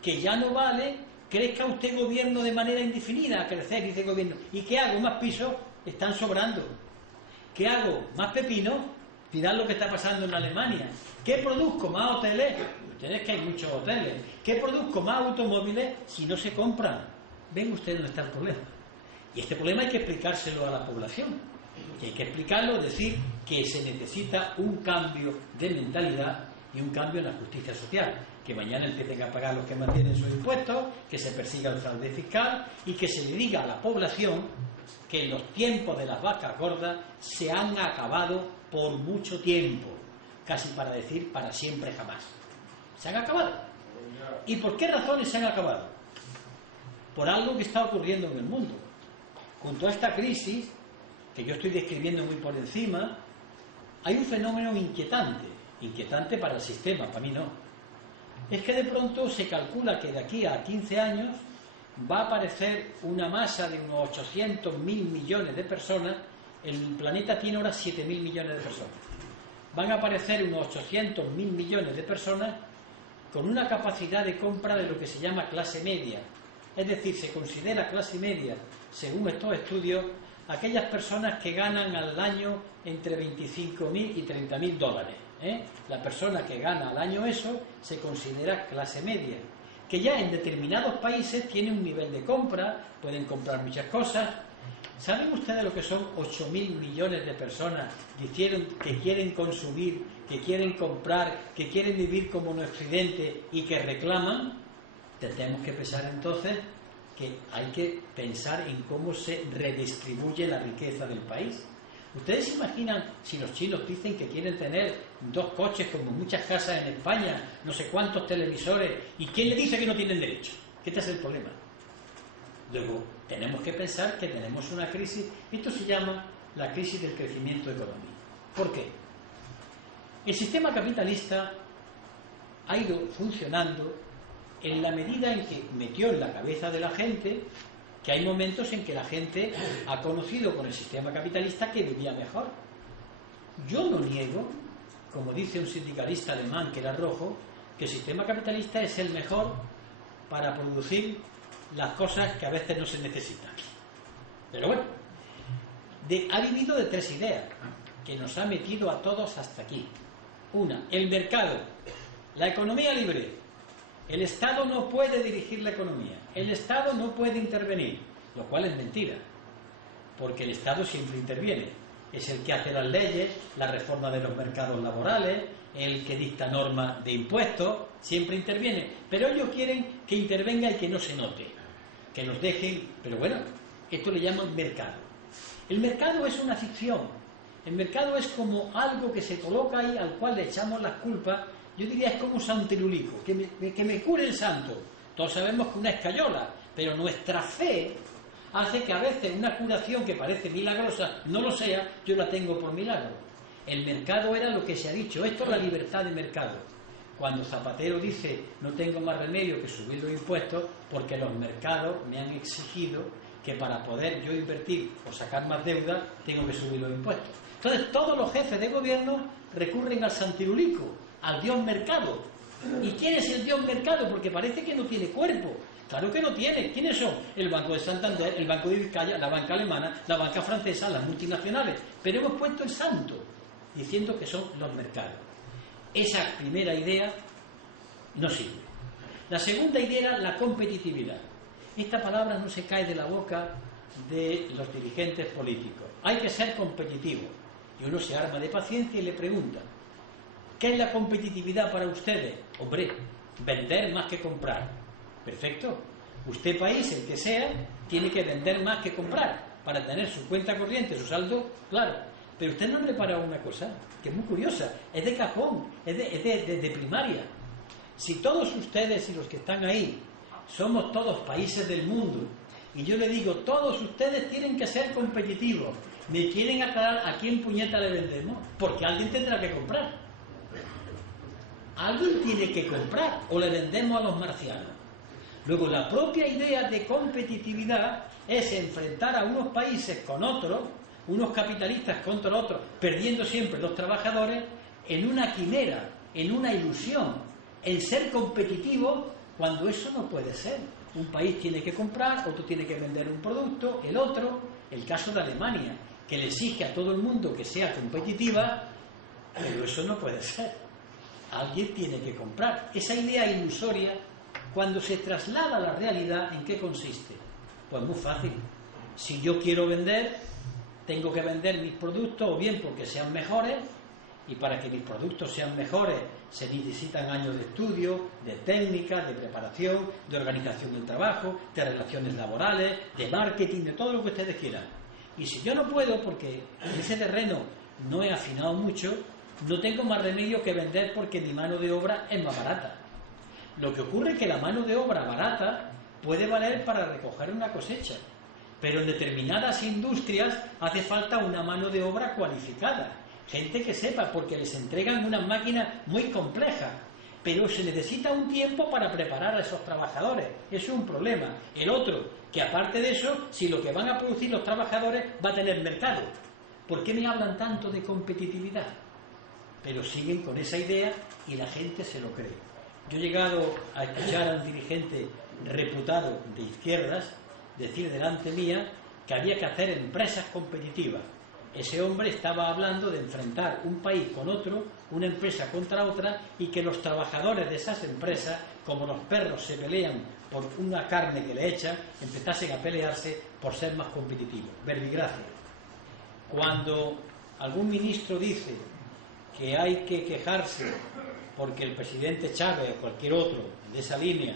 que ya no vale. Crezca usted gobierno de manera indefinida, a crecer, dice el gobierno. ¿Y qué hago? Más pisos están sobrando. ¿Qué hago? Más pepinos. Mirad lo que está pasando en Alemania. ¿Qué produzco? Más hoteles. Ustedes, que hay muchos hoteles. ¿Qué produzco? Más automóviles si no se compran. Ven ustedes dónde está el problema. Y este problema hay que explicárselo a la población. Y hay que explicarlo, decir que se necesita un cambio de mentalidad y un cambio en la justicia social. Que mañana empiecen a pagar los que mantienen sus impuestos, que se persiga el fraude fiscal y que se le diga a la población que los tiempos de las vacas gordas se han acabado por mucho tiempo, casi para decir para siempre jamás. Se han acabado. ¿Y por qué razones se han acabado? Por algo que está ocurriendo en el mundo. Junto a esta crisis, que yo estoy describiendo muy por encima, hay un fenómeno inquietante para el sistema, para mí no. Es que de pronto se calcula que de aquí a 15 años va a aparecer una masa de unos 800.000 millones de personas. El planeta tiene ahora 7.000 millones de personas. Van a aparecer unos 800.000 millones de personas con una capacidad de compra de lo que se llama clase media. Es decir, se considera clase media, según estos estudios, aquellas personas que ganan al año entre 25.000 y 30.000 dólares. La persona que gana al año eso se considera clase media, que ya en determinados países tiene un nivel de compra, pueden comprar muchas cosas. ¿Saben ustedes lo que son 8.000 millones de personas que quieren consumir, que quieren comprar, que quieren vivir como en Occidente y que reclaman? Tenemos que pensar entonces que hay que pensar en cómo se redistribuye la riqueza del país. ¿Ustedes se imaginan si los chinos dicen que quieren tener 2 coches como muchas casas en España, no sé cuántos televisores, y quién le dice que no tienen derecho? ¿Qué es el problema? Luego, tenemos que pensar que tenemos una crisis. Esto se llama la crisis del crecimiento económico. ¿Por qué? El sistema capitalista ha ido funcionando en la medida en que metió en la cabeza de la gente que hay momentos en que la gente ha conocido con el sistema capitalista que vivía mejor. Yo no niego, como dice un sindicalista alemán que era rojo, que el sistema capitalista es el mejor para producir las cosas que a veces no se necesitan. Pero bueno, ha vivido de 3 ideas que nos ha metido a todos hasta aquí. Una, el mercado, la economía libre. El Estado no puede dirigir la economía, el Estado no puede intervenir, lo cual es mentira, porque el Estado siempre interviene. Es el que hace las leyes, la reforma de los mercados laborales, el que dicta normas de impuestos, siempre interviene. Pero ellos quieren que intervenga y que no se note, que nos dejen. Pero bueno, esto le llaman mercado. El mercado es una ficción. El mercado es como algo que se coloca ahí al cual le echamos las culpas. Yo diría es como un santirulico, que me cure el santo. Todos sabemos que una escayola, pero nuestra fe hace que a veces una curación que parece milagrosa no lo sea. Yo la tengo por milagro. El mercado era lo que se ha dicho. Esto es la libertad de mercado. Cuando Zapatero dice no tengo más remedio que subir los impuestos porque los mercados me han exigido que para poder yo invertir o sacar más deuda tengo que subir los impuestos. Entonces todos los jefes de gobierno recurren al santirulico, al dios mercado. ¿Y quién es el dios mercado? Porque parece que no tiene cuerpo. Claro que no tiene. ¿Quiénes son? El Banco de Santander, el Banco de Vizcaya, la banca alemana, la banca francesa, las multinacionales. Pero hemos puesto el santo, diciendo que son los mercados. Esa primera idea no sirve. La segunda idea era la competitividad. Esta palabra no se cae de la boca de los dirigentes políticos. Hay que ser competitivo. Y uno se arma de paciencia y le pregunta: ¿Qué es la competitividad para ustedes? Hombre, vender más que comprar. Perfecto. Usted, país, el que sea, tiene que vender más que comprar para tener su cuenta corriente, su saldo, claro. Pero usted no ha preparado una cosa que es muy curiosa, es de cajón, es de primaria. Si todos ustedes y los que están ahí somos todos países del mundo, y yo le digo, todos ustedes tienen que ser competitivos, ¿me quieren aclarar a quién puñeta le vendemos? Porque alguien tendrá que comprar. Alguien tiene que comprar, o le vendemos a los marcianos. Luego, la propia idea de competitividad es enfrentar a unos países con otros, unos capitalistas contra otros, perdiendo siempre los trabajadores, en una quimera, en una ilusión, en ser competitivo, cuando eso no puede ser. Un país tiene que comprar, otro tiene que vender un producto, el otro, el caso de Alemania, que le exige a todo el mundo que sea competitiva, pero eso no puede ser. Alguien tiene que comprar. Esa idea ilusoria, cuando se traslada a la realidad, ¿en qué consiste? Pues muy fácil. Si yo quiero vender, tengo que vender mis productos o bien porque sean mejores, y para que mis productos sean mejores se necesitan años de estudio, de técnica, de preparación, de organización del trabajo, de relaciones laborales, de marketing, de todo lo que ustedes quieran. Y si yo no puedo, porque en ese terreno no he afinado mucho, no tengo más remedio que vender porque mi mano de obra es más barata. Lo que ocurre es que la mano de obra barata puede valer para recoger una cosecha, pero en determinadas industrias hace falta una mano de obra cualificada, gente que sepa, porque les entregan unas máquinas muy complejas, pero se necesita un tiempo para preparar a esos trabajadores. Eso es un problema. El otro, que aparte de eso, si lo que van a producir los trabajadores va a tener mercado. ¿Por qué me hablan tanto de competitividad? Pero siguen con esa idea y la gente se lo cree. Yo he llegado a escuchar a un dirigente reputado de izquierdas decir delante mía que había que hacer empresas competitivas. Ese hombre estaba hablando de enfrentar un país con otro, una empresa contra otra, y que los trabajadores de esas empresas, como los perros se pelean por una carne que le echan, empezasen a pelearse por ser más competitivos. Verbigracia. Cuando algún ministro dice que hay que quejarse porque el presidente Chávez o cualquier otro de esa línea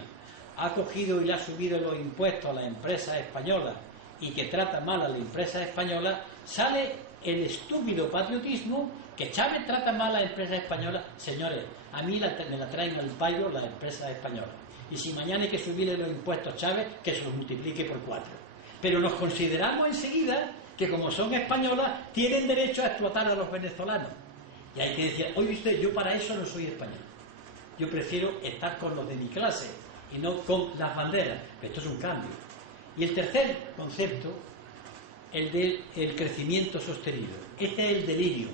ha cogido y le ha subido los impuestos a las empresas españolas y que trata mal a las empresas españolas, sale el estúpido patriotismo que Chávez trata mal a las empresas españolas. Señores, a mí me la traen al payo las empresas españolas. Y si mañana hay que subirle los impuestos a Chávez, que se los multiplique por 4. Pero nos consideramos enseguida que como son españolas, tienen derecho a explotar a los venezolanos. Y hay que decir, oye usted, yo para eso no soy español. Yo prefiero estar con los de mi clase y no con las banderas. Pero esto es un cambio. Y el tercer concepto, el del crecimiento sostenido. Este es el delirio.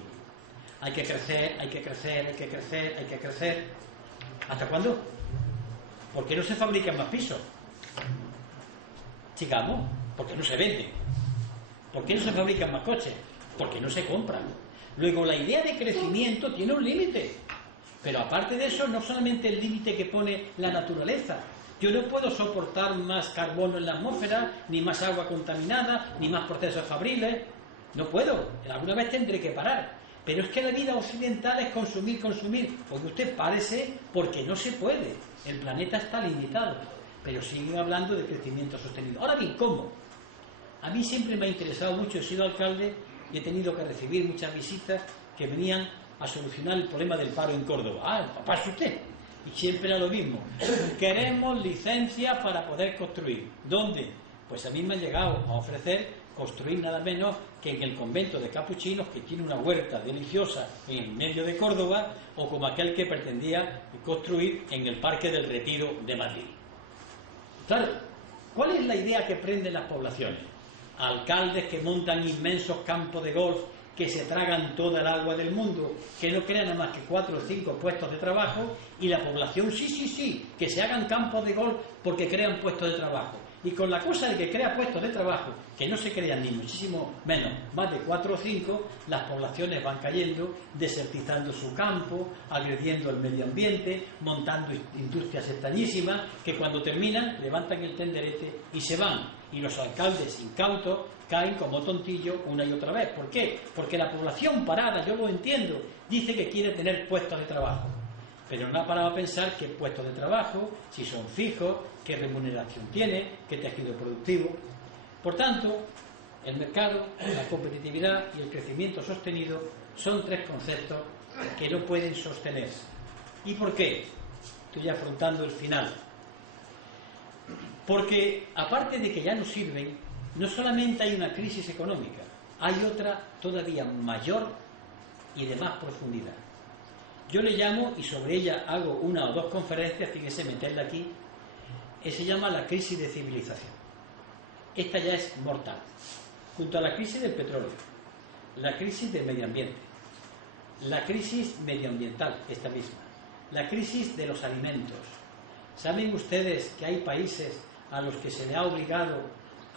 Hay que crecer, hay que crecer, hay que crecer, hay que crecer. ¿Hasta cuándo? ¿Por qué no se fabrican más pisos? Sigamos, porque no se venden. ¿Por qué no se fabrican más coches? Porque no se compran. Luego, la idea de crecimiento tiene un límite. Pero aparte de eso, no solamente el límite que pone la naturaleza. Yo no puedo soportar más carbono en la atmósfera, ni más agua contaminada, ni más procesos fabriles. No puedo. Alguna vez tendré que parar. Pero es que la vida occidental es consumir, consumir. Porque usted párese porque no se puede. El planeta está limitado. Pero siguen hablando de crecimiento sostenido. Ahora bien, ¿cómo? A mí siempre me ha interesado mucho, he sido alcalde y he tenido que recibir muchas visitas que venían a solucionar el problema del paro en Córdoba. Ah, papá, es usted. Y siempre era lo mismo. Queremos licencia para poder construir. ¿Dónde? Pues a mí me han llegado a ofrecer construir nada menos que en el convento de capuchinos, que tiene una huerta deliciosa en medio de Córdoba, o como aquel que pretendía construir en el Parque del Retiro de Madrid. Claro, ¿cuál es la idea que prenden las poblaciones? Alcaldes que montan inmensos campos de golf que se tragan toda el agua del mundo, que no crean nada más que 4 o 5 puestos de trabajo, y la población, sí, que se hagan campos de golf porque crean puestos de trabajo. Y con la cosa de que crea puestos de trabajo, que no se crean ni muchísimo menos, más de 4 o 5, las poblaciones van cayendo, desertizando su campo, agrediendo el medio ambiente, montando industrias extrañísimas, que cuando terminan levantan el tenderete y se van. y los alcaldes incautos caen como tontillos una y otra vez. ¿Por qué? Porque la población parada, yo lo entiendo, dice que quiere tener puestos de trabajo, pero no ha parado a pensar qué puestos de trabajo, si son fijos, qué remuneración tiene, qué tejido productivo. Por tanto, el mercado, la competitividad y el crecimiento sostenido son tres conceptos que no pueden sostenerse. ¿Y por qué? Estoy afrontando el final. Porque, aparte de que ya no sirven, no solamente hay una crisis económica, hay otra todavía mayor y de más profundidad. Yo le llamo, y sobre ella hago una o dos conferencias, fíjese, meterla aquí, se llama la crisis de civilización. Esta ya es mortal. Junto a la crisis del petróleo, la crisis del medio ambiente, la crisis medioambiental, esta misma, la crisis de los alimentos. ¿Saben ustedes que hay países a los que se le ha obligado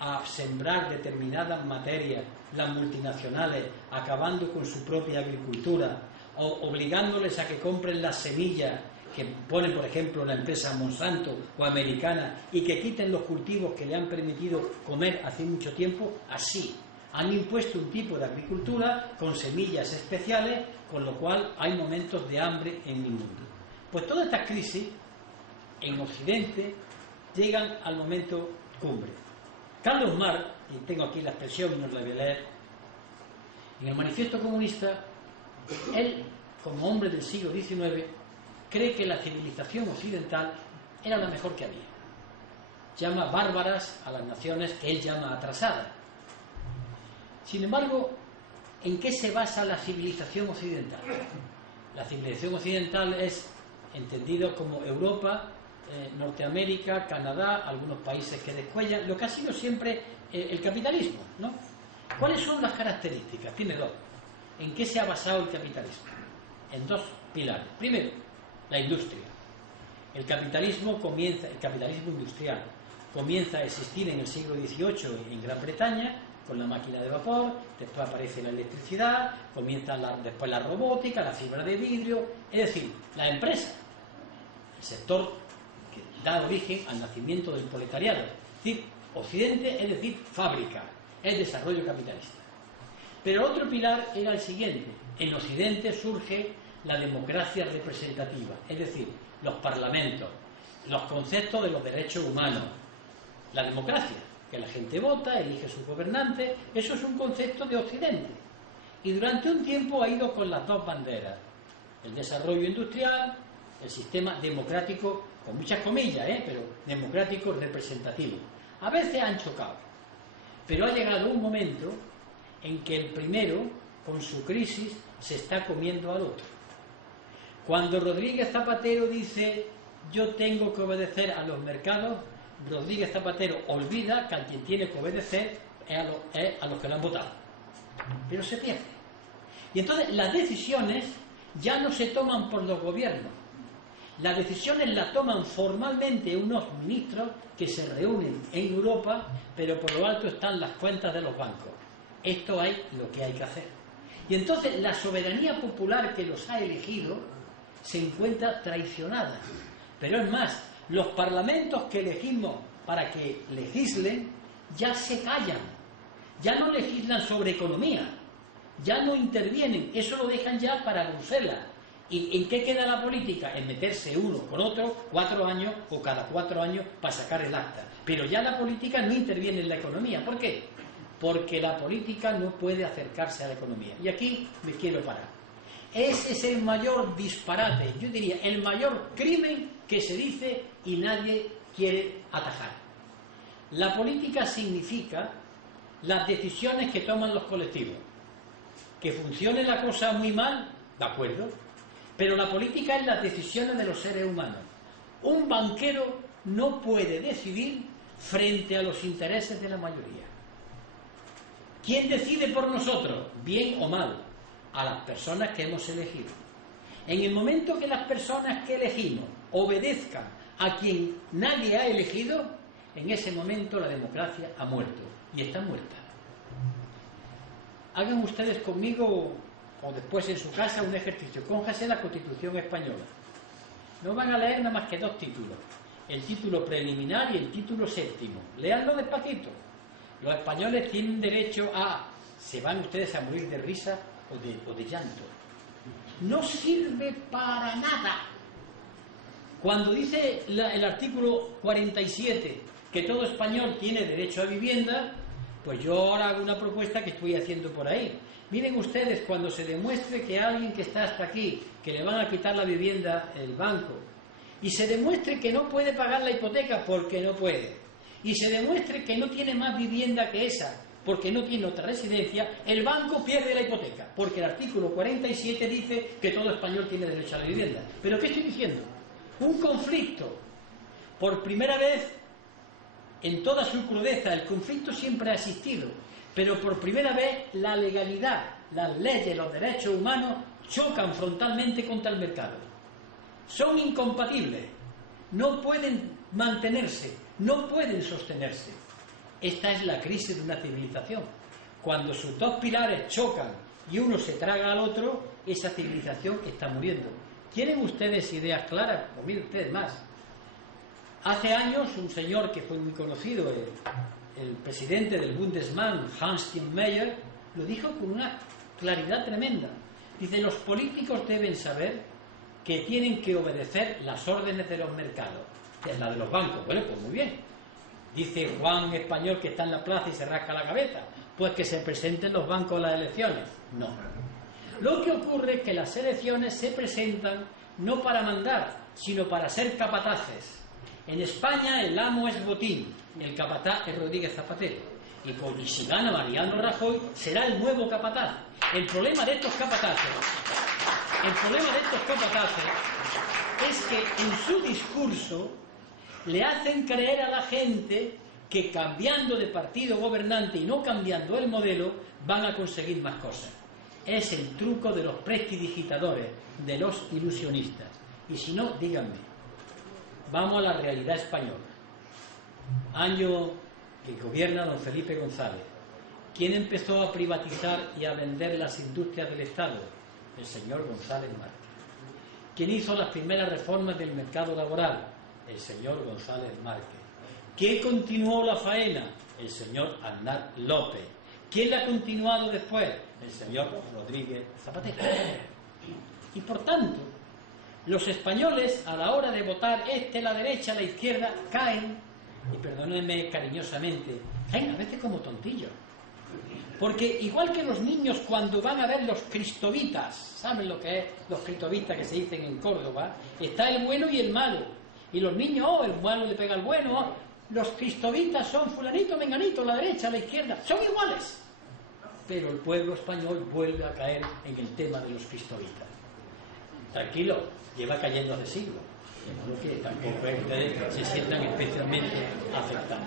a sembrar determinadas materias, las multinacionales, acabando con su propia agricultura, o obligándoles a que compren las semillas que pone, por ejemplo, la empresa Monsanto o americana, y que quiten los cultivos que le han permitido comer hace mucho tiempo? Así han impuesto un tipo de agricultura con semillas especiales, con lo cual hay momentos de hambre en el mundo. Pues todas estas crisis en Occidente llegan al momento cumbre. Carlos Marx, y tengo aquí la expresión y no la voy a leer, en el Manifiesto Comunista, él, como hombre del siglo XIX, cree que la civilización occidental era la mejor que había. Llama bárbaras a las naciones que él llama atrasadas. Sin embargo, ¿en qué se basa la civilización occidental? La civilización occidental es entendido como Europa, Norteamérica, Canadá, algunos países que descuellan, lo que ha sido siempre el capitalismo, ¿no? ¿Cuáles son las características? Tiene dos. ¿En qué se ha basado el capitalismo? En dos pilares. Primero, la industria. El capitalismo industrial comienza a existir en el siglo XVIII en Gran Bretaña con la máquina de vapor, después aparece la electricidad, comienza después la robótica, la fibra de vidrio, es decir, la empresa, el sector que da origen al nacimiento del proletariado. Es decir, Occidente, es decir, fábrica, es desarrollo capitalista. Pero otro pilar era el siguiente: en Occidente surge la democracia representativa, es decir, los parlamentos, los conceptos de los derechos humanos, la democracia, que la gente vota, elige sus gobernantes. Eso es un concepto de Occidente. Y durante un tiempo ha ido con las dos banderas: el desarrollo industrial, el sistema democrático, con muchas comillas, pero democrático representativo. A veces han chocado, pero ha llegado un momento en que el primero, con su crisis, se está comiendo al otro. Cuando Rodríguez Zapatero dice yo tengo que obedecer a los mercados, Rodríguez Zapatero olvida que a quien tiene que obedecer es a los que lo han votado. Pero se pierde. Y entonces las decisiones ya no se toman por los gobiernos. Las decisiones las toman formalmente unos ministros que se reúnen en Europa, pero por lo alto están las cuentas de los bancos. Esto es lo que hay que hacer. Y entonces la soberanía popular que los ha elegido se encuentra traicionada. Pero es más, los parlamentos que elegimos para que legislen ya se callan, ya no legislan sobre economía, ya no intervienen, eso lo dejan ya para Bruselas. ¿Y en qué queda la política? En meterse uno con otro 4 años o cada 4 años para sacar el acta. Pero ya la política no interviene en la economía. ¿Por qué? Porque la política no puede acercarse a la economía. Y aquí me quiero parar. Ese es el mayor disparate, yo diría, el mayor crimen que se dice y nadie quiere atajar. La política significa las decisiones que toman los colectivos. Que funcione la cosa muy mal, de acuerdo, pero la política es las decisiones de los seres humanos. Un banquero no puede decidir frente a los intereses de la mayoría. ¿Quién decide por nosotros, bien o mal? A las personas que hemos elegido. En el momento que las personas que elegimos obedezcan a quien nadie ha elegido, en ese momento la democracia ha muerto, y está muerta. Hagan ustedes conmigo, o después en su casa, un ejercicio. Cójase la Constitución española. No van a leer nada más que 2 títulos: el título preliminar y el título séptimo. Léanlo despacito. los españoles tienen derecho a... ¿Se van ustedes a morir de risa o de llanto? No sirve para nada. Cuando dice el artículo 47 que todo español tiene derecho a vivienda, pues yo ahora hago una propuesta que estoy haciendo por ahí. Miren ustedes, cuando se demuestre que a alguien que está hasta aquí, que le van a quitar la vivienda el banco, y se demuestre que no puede pagar la hipoteca porque no puede, y se demuestre que no tiene más vivienda que esa porque no tiene otra residencia, el banco pierde la hipoteca, porque el artículo 47 dice que todo español tiene derecho a la vivienda. ¿Pero qué estoy diciendo? Un conflicto. Por primera vez, en toda su crudeza, el conflicto siempre ha existido, pero por primera vez la legalidad, las leyes, los derechos humanos chocan frontalmente contra el mercado. Son incompatibles, no pueden mantenerse, no pueden sostenerse. Esta es la crisis de una civilización. Cuando sus dos pilares chocan y uno se traga al otro, esa civilización está muriendo. ¿Quieren ustedes ideas claras? Pues miren ustedes más. Hace años un señor que fue muy conocido, el presidente del Bundesbank, Hans-Tim Meyer, lo dijo con una claridad tremenda. Dice, los políticos deben saber que tienen que obedecer las órdenes de los mercados. Es la de los bancos. Bueno, pues muy bien. Dice Juan español que está en la plaza y se rasca la cabeza. Pues que se presenten los bancos a las elecciones. No. Lo que ocurre es que las elecciones se presentan no para mandar, sino para ser capataces. En España el amo es Botín, el capataz es Rodríguez Zapatero. Y si gana Mariano Rajoy, será el nuevo capataz. El problema de estos capataces es que en su discurso le hacen creer a la gente que cambiando de partido gobernante y no cambiando el modelo van a conseguir más cosas. Es el truco de los prestidigitadores, de los ilusionistas. Y si no, díganme. Vamos a la realidad española. Año que gobierna don Felipe González. ¿Quién empezó a privatizar y a vender las industrias del Estado? El señor González Márquez. ¿Quién hizo las primeras reformas del mercado laboral? El señor González Márquez. ¿Quién continuó la faena? El señor Aznar López. ¿Quién la ha continuado después? El señor Rodríguez Zapatero. Y por tanto, los españoles a la hora de votar la derecha, la izquierda, caen, y perdónenme cariñosamente, caen a veces como tontillos. Porque igual que los niños cuando van a ver los cristovitas, ¿saben lo que es los cristovitas que se dicen en Córdoba? Está el bueno y el malo. Y los niños, el malo le pega al bueno. Los cristovitas son fulanito, menganito, la derecha, la izquierda, son iguales. Pero el pueblo español vuelve a caer en el tema de los cristovitas. Tranquilo, lleva cayendo hace siglos. De modo que tampoco ustedes se sientan especialmente afectados.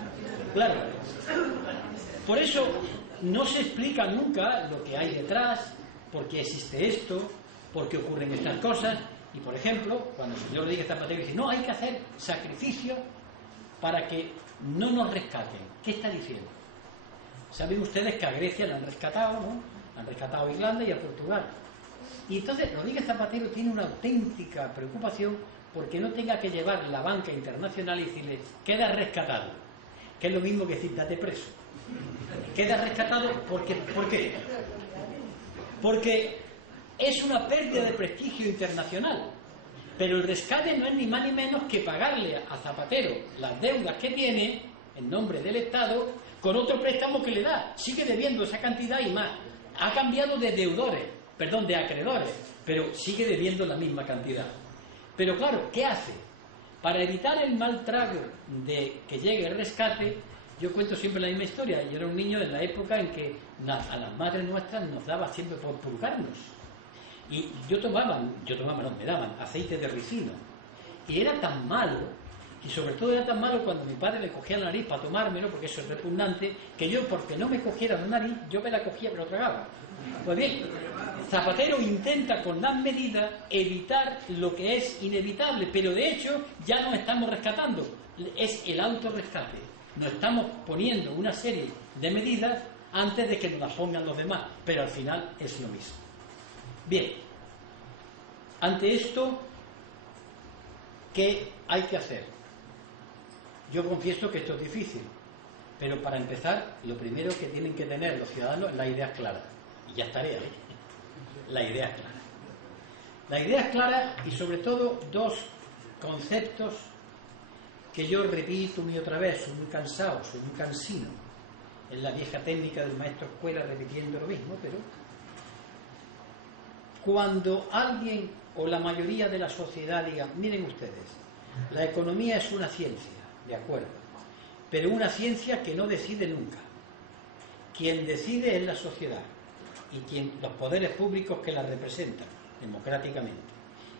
Claro, por eso no se explica nunca lo que hay detrás, por qué existe esto, por qué ocurren estas cosas. Y por ejemplo, cuando el señor Rodríguez Zapatero dice, no, hay que hacer sacrificio para que no nos rescaten. ¿Qué está diciendo? Saben ustedes que a Grecia la han rescatado, ¿no? Han rescatado a Irlanda y a Portugal. Y entonces Rodríguez Zapatero tiene una auténtica preocupación porque no tenga que llevar la banca internacional y decirle, queda rescatado. Que es lo mismo que decir, date preso. Queda rescatado porque, ¿por qué? Porque es una pérdida de prestigio internacional. Pero el rescate no es ni más ni menos que pagarle a Zapatero las deudas que tiene en nombre del Estado con otro préstamo que le da. Sigue debiendo esa cantidad y más. Ha cambiado de de acreedores, pero sigue debiendo la misma cantidad. Pero claro, ¿qué hace? Para evitar el mal trago de que llegue el rescate, yo cuento siempre la misma historia. Yo era un niño en la época en que a las madres nuestras nos daba siempre por purgarnos. Y me daban aceite de ricino. Y era tan malo, y sobre todo era tan malo cuando mi padre le cogía la nariz para tomármelo, porque eso es repugnante, que yo, porque no me cogiera la nariz, yo me la cogía pero tragaba. Pues bien, Zapatero intenta con las medidas evitar lo que es inevitable, pero de hecho ya nos estamos rescatando. Es el autorrescate. Nos estamos poniendo una serie de medidas antes de que nos las pongan los demás, pero al final es lo mismo. Bien, ante esto, ¿qué hay que hacer? Yo confieso que esto es difícil, Pero para empezar, lo primero que tienen que tener los ciudadanos es la idea clara. Y ya estaré ahí. La idea clara. La idea clara y sobre todo dos conceptos que yo repito una y otra vez. Soy muy cansado, soy muy cansino. Es la vieja técnica del maestro escuela repitiendo lo mismo, pero cuando alguien o la mayoría de la sociedad diga, miren ustedes, la economía es una ciencia, de acuerdo, pero una ciencia que no decide nunca. Quien decide es la sociedad y los poderes públicos que la representan democráticamente.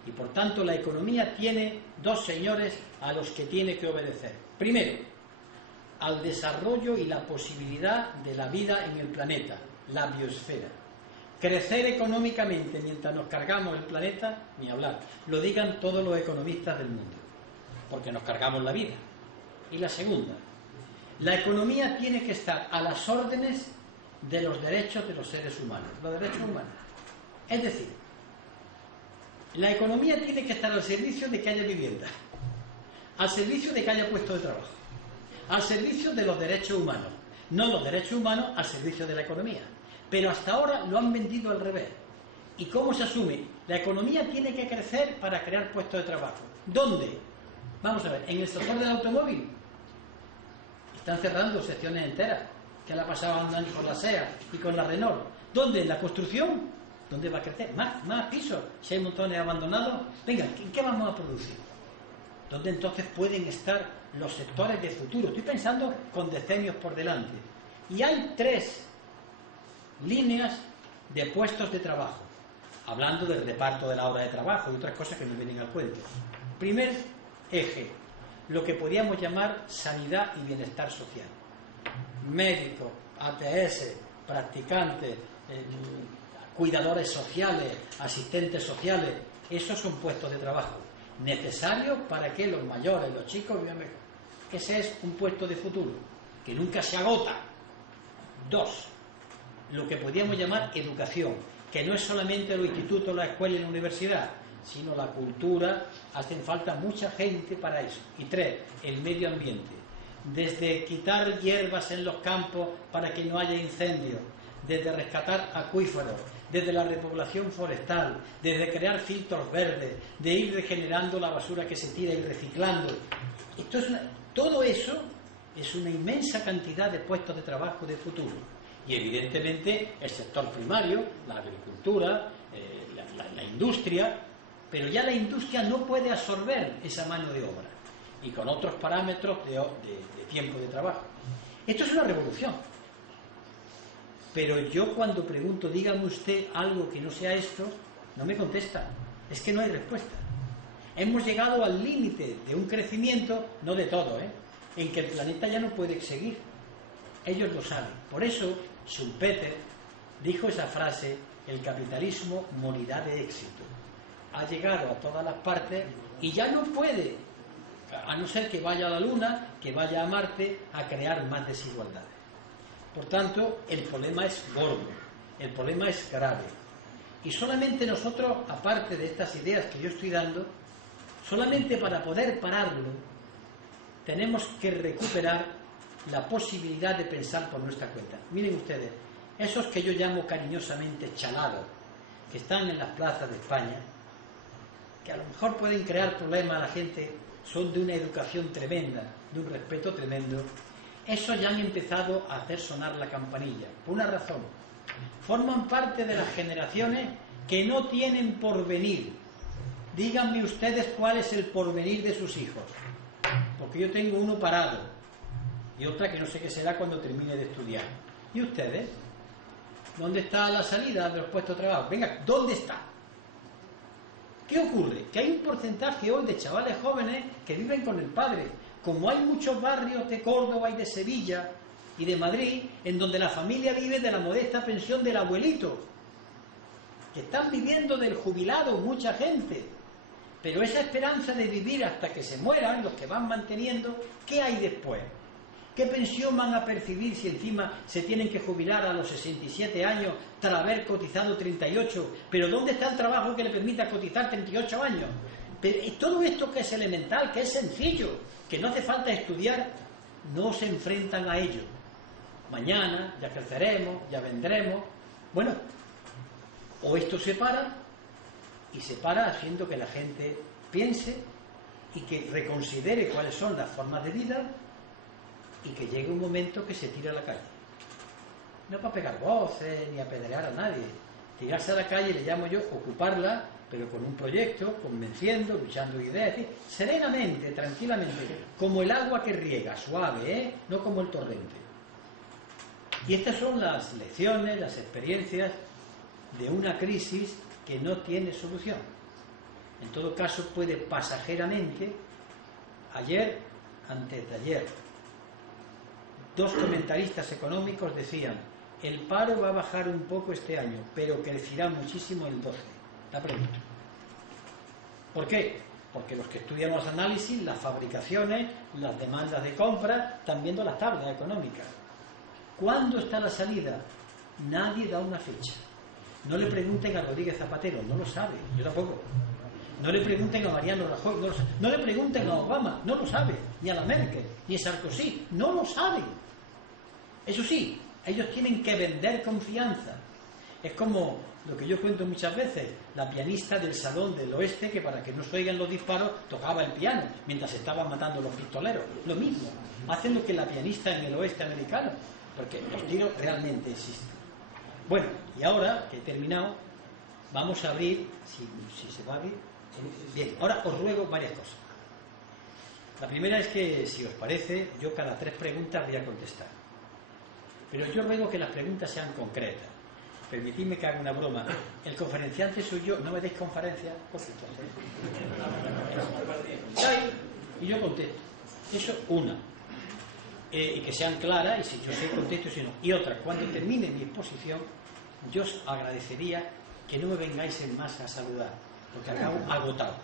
Y por tanto la economía tiene dos señores a los que tiene que obedecer. Primero, al desarrollo y la posibilidad de la vida en el planeta, la biosfera. Crecer económicamente mientras nos cargamos el planeta, ni hablar. Lo digan todos los economistas del mundo, porque nos cargamos la vida. Y la segunda, la economía tiene que estar a las órdenes de los derechos de los seres humanos, los derechos humanos. Es decir, la economía tiene que estar al servicio de que haya vivienda, al servicio de que haya puestos de trabajo, al servicio de los derechos humanos, no los derechos humanos al servicio de la economía. Pero hasta ahora lo han vendido al revés. ¿Y cómo se asume? La economía tiene que crecer para crear puestos de trabajo. ¿Dónde? Vamos a ver, en el sector del automóvil. Están cerrando secciones enteras. ¿Qué le ha pasado andando con la SEA y con la Renault? ¿Dónde? ¿En la construcción? ¿Dónde va a crecer? Más pisos. Si hay montones abandonados, venga, ¿qué vamos a producir? ¿Dónde entonces pueden estar los sectores de futuro? Estoy pensando con decenios por delante. Y hay tres líneas de puestos de trabajo, hablando del reparto de la hora de trabajo y otras cosas que no vienen al cuento. Primer eje, lo que podríamos llamar sanidad y bienestar social. Médicos, ATS, practicantes, cuidadores sociales, asistentes sociales, esos son puestos de trabajo necesarios para que los mayores, los chicos vivan mejor. Ese es un puesto de futuro, que nunca se agota. Dos, lo que podríamos llamar educación, que no es solamente los institutos, la escuela y la universidad, sino la cultura. Hacen falta mucha gente para eso. Y tres, el medio ambiente. Desde quitar hierbas en los campos para que no haya incendios, desde rescatar acuíferos, desde la repoblación forestal, desde crear filtros verdes, de ir regenerando la basura que se tira y reciclando. Todo eso es una inmensa cantidad de puestos de trabajo de futuro. Y evidentemente el sector primario, la agricultura, la industria, pero ya la industria no puede absorber esa mano de obra y con otros parámetros de tiempo de trabajo. Esto es una revolución. Pero yo cuando pregunto, dígame usted algo que no sea esto, no me contesta. Es que no hay respuesta. Hemos llegado al límite de un crecimiento, no de todo, en que el planeta ya no puede seguir. Ellos lo saben. Por eso Schumpeter dijo esa frase, el capitalismo morirá de éxito. Ha llegado a todas las partes y ya no puede, a no ser que vaya a la Luna, que vaya a Marte, a crear más desigualdades. Por tanto, el problema es gordo, el problema es grave. Y solamente nosotros, aparte de estas ideas que yo estoy dando, solamente para poder pararlo, tenemos que recuperar la posibilidad de pensar por nuestra cuenta. Miren ustedes, esos que yo llamo cariñosamente chalados, que están en las plazas de España, que a lo mejor pueden crear problemas a la gente, son de una educación tremenda, de un respeto tremendo, esos ya han empezado a hacer sonar la campanilla, por una razón. Forman parte de las generaciones que no tienen porvenir. Díganme ustedes cuál es el porvenir de sus hijos, porque yo tengo uno parado y otra que no sé qué será cuando termine de estudiar. ¿Y ustedes? ¿Dónde está la salida de los puestos de trabajo? Venga, ¿dónde está? ¿Qué ocurre? Que hay un porcentaje hoy de chavales jóvenes que viven con el padre. Como hay muchos barrios de Córdoba y de Sevilla y de Madrid en donde la familia vive de la modesta pensión del abuelito, que están viviendo del jubilado mucha gente, pero esa esperanza de vivir hasta que se mueran, los que van manteniendo, ¿qué hay después? ¿Qué pensión van a percibir si encima se tienen que jubilar a los 67 años tras haber cotizado 38? ¿Pero dónde está el trabajo que le permita cotizar 38 años? Pero todo esto que es elemental, que es sencillo, que no hace falta estudiar, no se enfrentan a ello. Mañana ya creceremos, ya vendremos. Bueno, o esto se para, y se para haciendo que la gente piense y que reconsidere cuáles son las formas de vida, y que llegue un momento que se tire a la calle. No para pegar voces ni apedrear a nadie. Tirarse a la calle le llamo yo ocuparla, pero con un proyecto, convenciendo, luchando ideas, serenamente, tranquilamente, como el agua que riega, suave, no como el torrente. Y estas son las lecciones, las experiencias de una crisis que no tiene solución. En todo caso, puede pasajeramente. Ayer, antes de ayer, 2 comentaristas económicos decían: el paro va a bajar un poco este año, pero crecerá muchísimo el 12. La pregunta. ¿Por qué? Porque los que estudian los análisis, las fabricaciones, las demandas de compra, están viendo las tablas económicas. ¿Cuándo está la salida? Nadie da una fecha. No le pregunten a Rodríguez Zapatero, no lo sabe, yo tampoco. No le pregunten a Mariano Rajoy, no lo sabe. No le pregunten a Obama, no lo sabe. Ni a la Merkel, ni a Sarkozy, no lo saben. Eso sí, ellos tienen que vender confianza. Es como lo que yo cuento muchas veces, la pianista del Salón del Oeste, que para que no se oigan los disparos tocaba el piano mientras se estaban matando los pistoleros. Lo mismo, hacen lo que la pianista en el oeste americano, porque los tiros realmente existen. Bueno, y ahora que he terminado, vamos a abrir, si se va a abrir. Bien, ahora os ruego varias cosas. La primera es que, si os parece, yo cada 3 preguntas voy a contestar. Pero yo ruego que las preguntas sean concretas. Permitidme que haga una broma. El conferenciante soy yo, no me deis conferencia. Y yo contesto. Eso, una. Y que sean claras, y si yo sé contesto, si no. Y otra, cuando termine mi exposición, yo os agradecería que no me vengáis en masa a saludar, porque acabo agotado.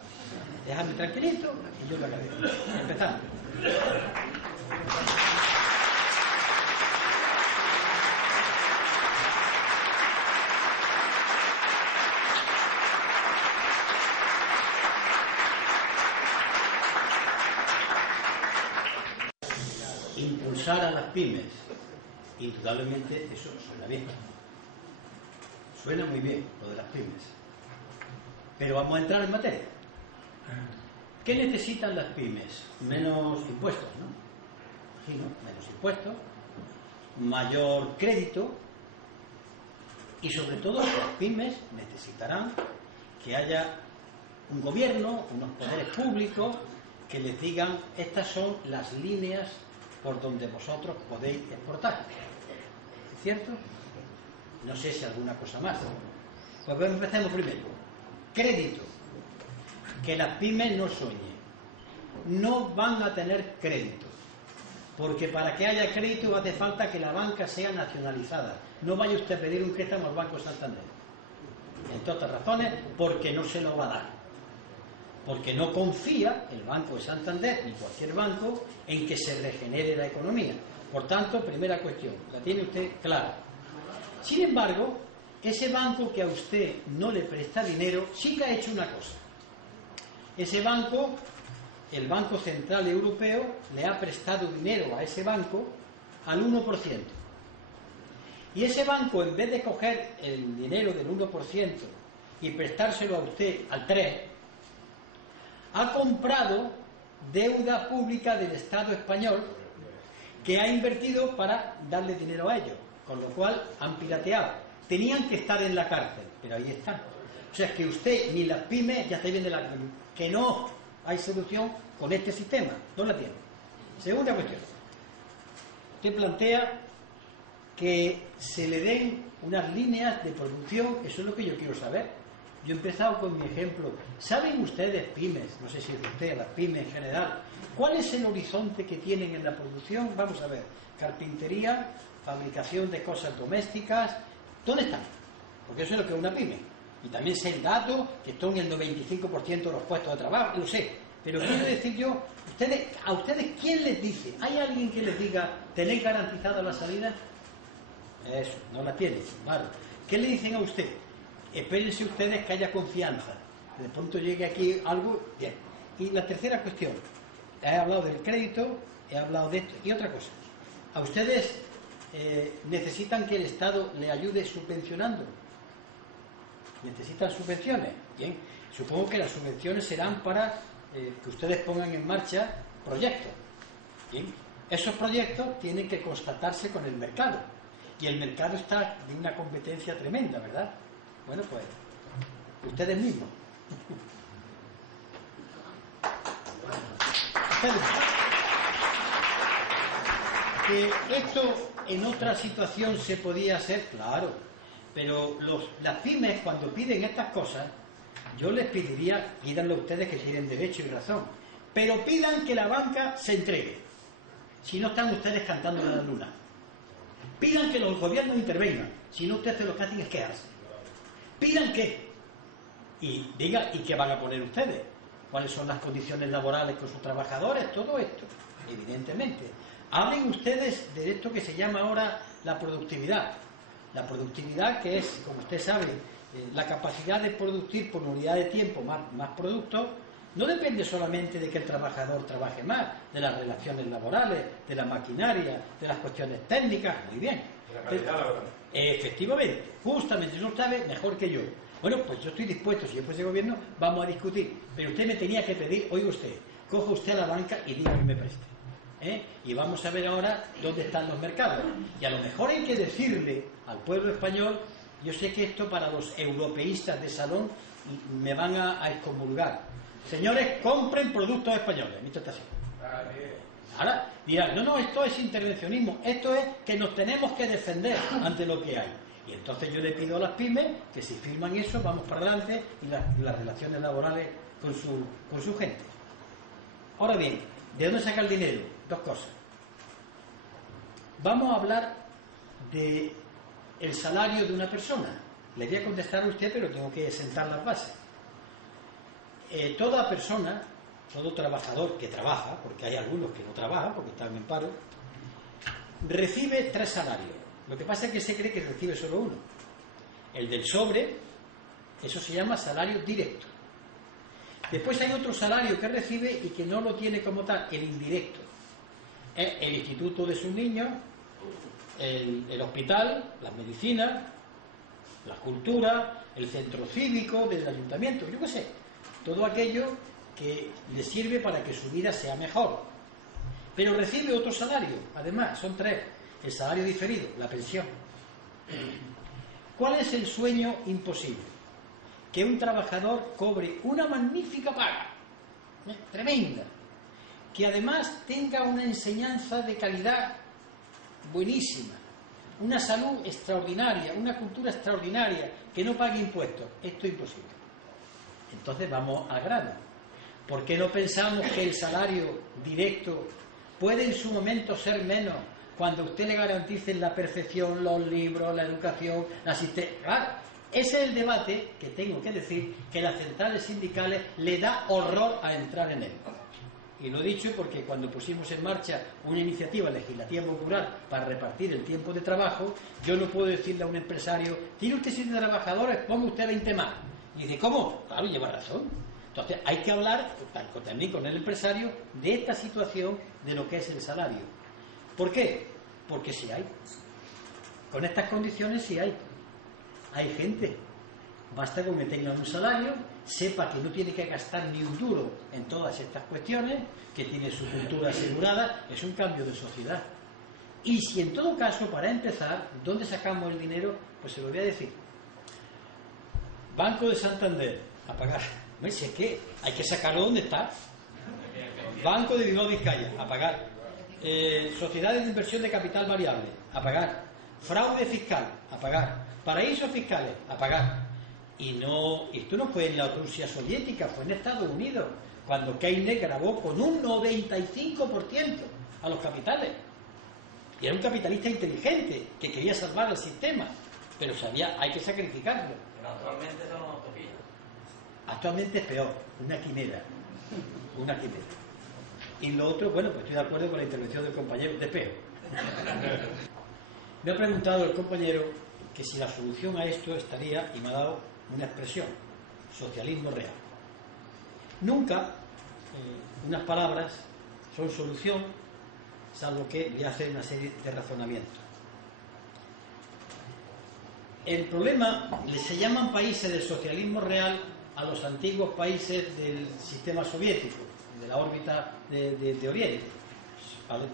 Dejadme tranquilito y yo lo agradezco. Empezamos. Impulsar a las pymes. Indudablemente eso suena bien. Suena muy bien lo de las pymes. Pero vamos a entrar en materia. ¿Qué necesitan las pymes? Menos impuestos, ¿no? Sí, ¿no? Menos impuestos, mayor crédito, y sobre todo las pymes necesitarán que haya un gobierno, unos poderes públicos que les digan: estas son las líneas por donde vosotros podéis exportar. ¿Es cierto? No sé si alguna cosa más. Pues empecemos primero. Crédito. Que las pymes no sueñen. No van a tener crédito. Porque para que haya crédito hace falta que la banca sea nacionalizada. No vaya usted a pedir un préstamo al Banco Santander. Entre otras razones, porque no se lo va a dar. Porque no confía el Banco de Santander, ni cualquier banco, en que se regenere la economía. Por tanto, primera cuestión, la tiene usted clara. Sin embargo, ese banco que a usted no le presta dinero, sí que ha hecho una cosa. Ese banco, el Banco Central Europeo, le ha prestado dinero a ese banco al 1%. Y ese banco, en vez de coger el dinero del 1% y prestárselo a usted al 3%, ha comprado deuda pública del Estado español que ha invertido para darle dinero a ellos, con lo cual han pirateado. Tenían que estar en la cárcel, pero ahí están. O sea, que usted ni las pymes ya está bien de la cárcel, que no hay solución con este sistema, no la tiene. Segunda cuestión. Usted plantea que se le den unas líneas de producción, eso es lo que yo quiero saber. Yo he empezado con mi ejemplo. ¿Saben ustedes, pymes, no sé si es usted, las pymes en general, cuál es el horizonte que tienen en la producción? Vamos a ver, carpintería, fabricación de cosas domésticas, ¿dónde están? Porque eso es lo que es una pyme. Y también sé el dato, que están en el 95% de los puestos de trabajo, lo sé. Pero quiero decir yo, ¿a ustedes quién les dice? ¿Hay alguien que les diga, tenéis garantizada la salida? Eso, no la tienen, claro. ¿Qué le dicen a usted? Espérense ustedes que haya confianza. Que de pronto llegue aquí algo, bien. Y la tercera cuestión, he hablado del crédito, he hablado de esto. Y otra cosa, ¿a ustedes necesitan que el Estado le ayude subvencionando? ¿Necesitan subvenciones? Bien, supongo que las subvenciones serán para que ustedes pongan en marcha proyectos. Bien, esos proyectos tienen que constatarse con el mercado. Y el mercado está de una competencia tremenda, ¿verdad? Bueno, pues, ustedes mismos. Que esto en otra situación se podía hacer, claro, pero las pymes cuando piden estas cosas, yo les pediría, pídanlo ustedes que tienen derecho y razón, pero pidan que la banca se entregue, si no están ustedes cantando a la luna. Pidan que los gobiernos intervengan, si no ustedes lo que hacen es quejarse. Pidan que, y digan, ¿y qué van a poner ustedes? ¿Cuáles son las condiciones laborales con sus trabajadores? Todo esto, evidentemente. Hablen ustedes de esto que se llama ahora la productividad. La productividad, que es, como usted sabe, la capacidad de producir por unidad de tiempo más productos, no depende solamente de que el trabajador trabaje más, de las relaciones laborales, de la maquinaria, de las cuestiones técnicas, muy bien. De la calidad laboral. Efectivamente, justamente, eso lo sabe mejor que yo. Bueno, pues yo estoy dispuesto, si yo fuese gobierno, vamos a discutir. Pero usted me tenía que pedir, oiga usted, coja usted a la banca y diga que me preste. Y vamos a ver ahora dónde están los mercados. Y a lo mejor hay que decirle al pueblo español, yo sé que esto para los europeístas de salón me van a excomulgar. Señores, compren productos españoles. ¿Visto esta así? Ahora dirán, no, esto es intervencionismo, esto es que nos tenemos que defender ante lo que hay. Y entonces yo le pido a las pymes que si firman eso, vamos para adelante y las relaciones laborales con su gente. Ahora bien, ¿de dónde saca el dinero? Dos cosas. Vamos a hablar de el salario de una persona. Le voy a contestar a usted, pero tengo que sentar las bases. Toda persona, todo trabajador que trabaja, porque hay algunos que no trabajan porque están en paro, recibe 3 salarios. Lo que pasa es que se cree que recibe solo uno. El del sobre, eso se llama salario directo. Después hay otro salario que recibe y que no lo tiene como tal, el indirecto. Es el instituto de sus niños, el hospital, las medicinas, la cultura, el centro cívico del ayuntamiento, yo qué sé. Todo aquello que le sirve para que su vida sea mejor. Pero recibe otro salario, además, son 3. El salario diferido, la pensión. ¿Cuál es el sueño imposible? Que un trabajador cobre una magnífica paga, tremenda, que además tenga una enseñanza de calidad buenísima, una salud extraordinaria, una cultura extraordinaria, que no pague impuestos. Esto es imposible. Entonces vamos al grano. ¿Por qué no pensamos que el salario directo puede en su momento ser menos cuando usted le garantice la perfección, los libros, la educación, la asistencia? Claro, ese es el debate que tengo que decir que las centrales sindicales le da horror a entrar en él. Y lo he dicho porque cuando pusimos en marcha una iniciativa legislativa popular para repartir el tiempo de trabajo, yo no puedo decirle a un empresario, tiene usted 7 trabajadores, ponga usted 20 más. Y dice, ¿cómo? Claro, lleva razón. Entonces hay que hablar también con el empresario de esta situación de lo que es el salario. ¿Por qué? Porque sí hay. Con estas condiciones sí hay. Hay gente. Basta con que tenga un salario, sepa que no tiene que gastar ni un duro en todas estas cuestiones, que tiene su cultura asegurada, es un cambio de sociedad. Y si en todo caso, para empezar, ¿dónde sacamos el dinero? Pues se lo voy a decir. Banco de Santander, a pagar. ¿Ves? Si es que hay que sacarlo donde está. Banco de Bilbao Vizcaya, a pagar. Sociedades de inversión de capital variable, a pagar. Fraude fiscal, a pagar. Paraísos fiscales, a pagar. Y no, esto no fue en la Rusia soviética, fue en Estados Unidos, cuando Keynes grabó con un 95% a los capitales. Y era un capitalista inteligente que quería salvar el sistema, pero sabía, hay que sacrificarlo. Pero actualmente son una utopía. Actualmente es peor, una quimera. Una quimera. Y lo otro, bueno, pues estoy de acuerdo con la intervención del compañero, de peor. Me ha preguntado el compañero que si la solución a esto estaría, y me ha dado una expresión, socialismo real. Nunca unas palabras son solución salvo que le hace una serie de razonamientos. El problema, se llaman países del socialismo real a los antiguos países del sistema soviético, de la órbita de Oriente,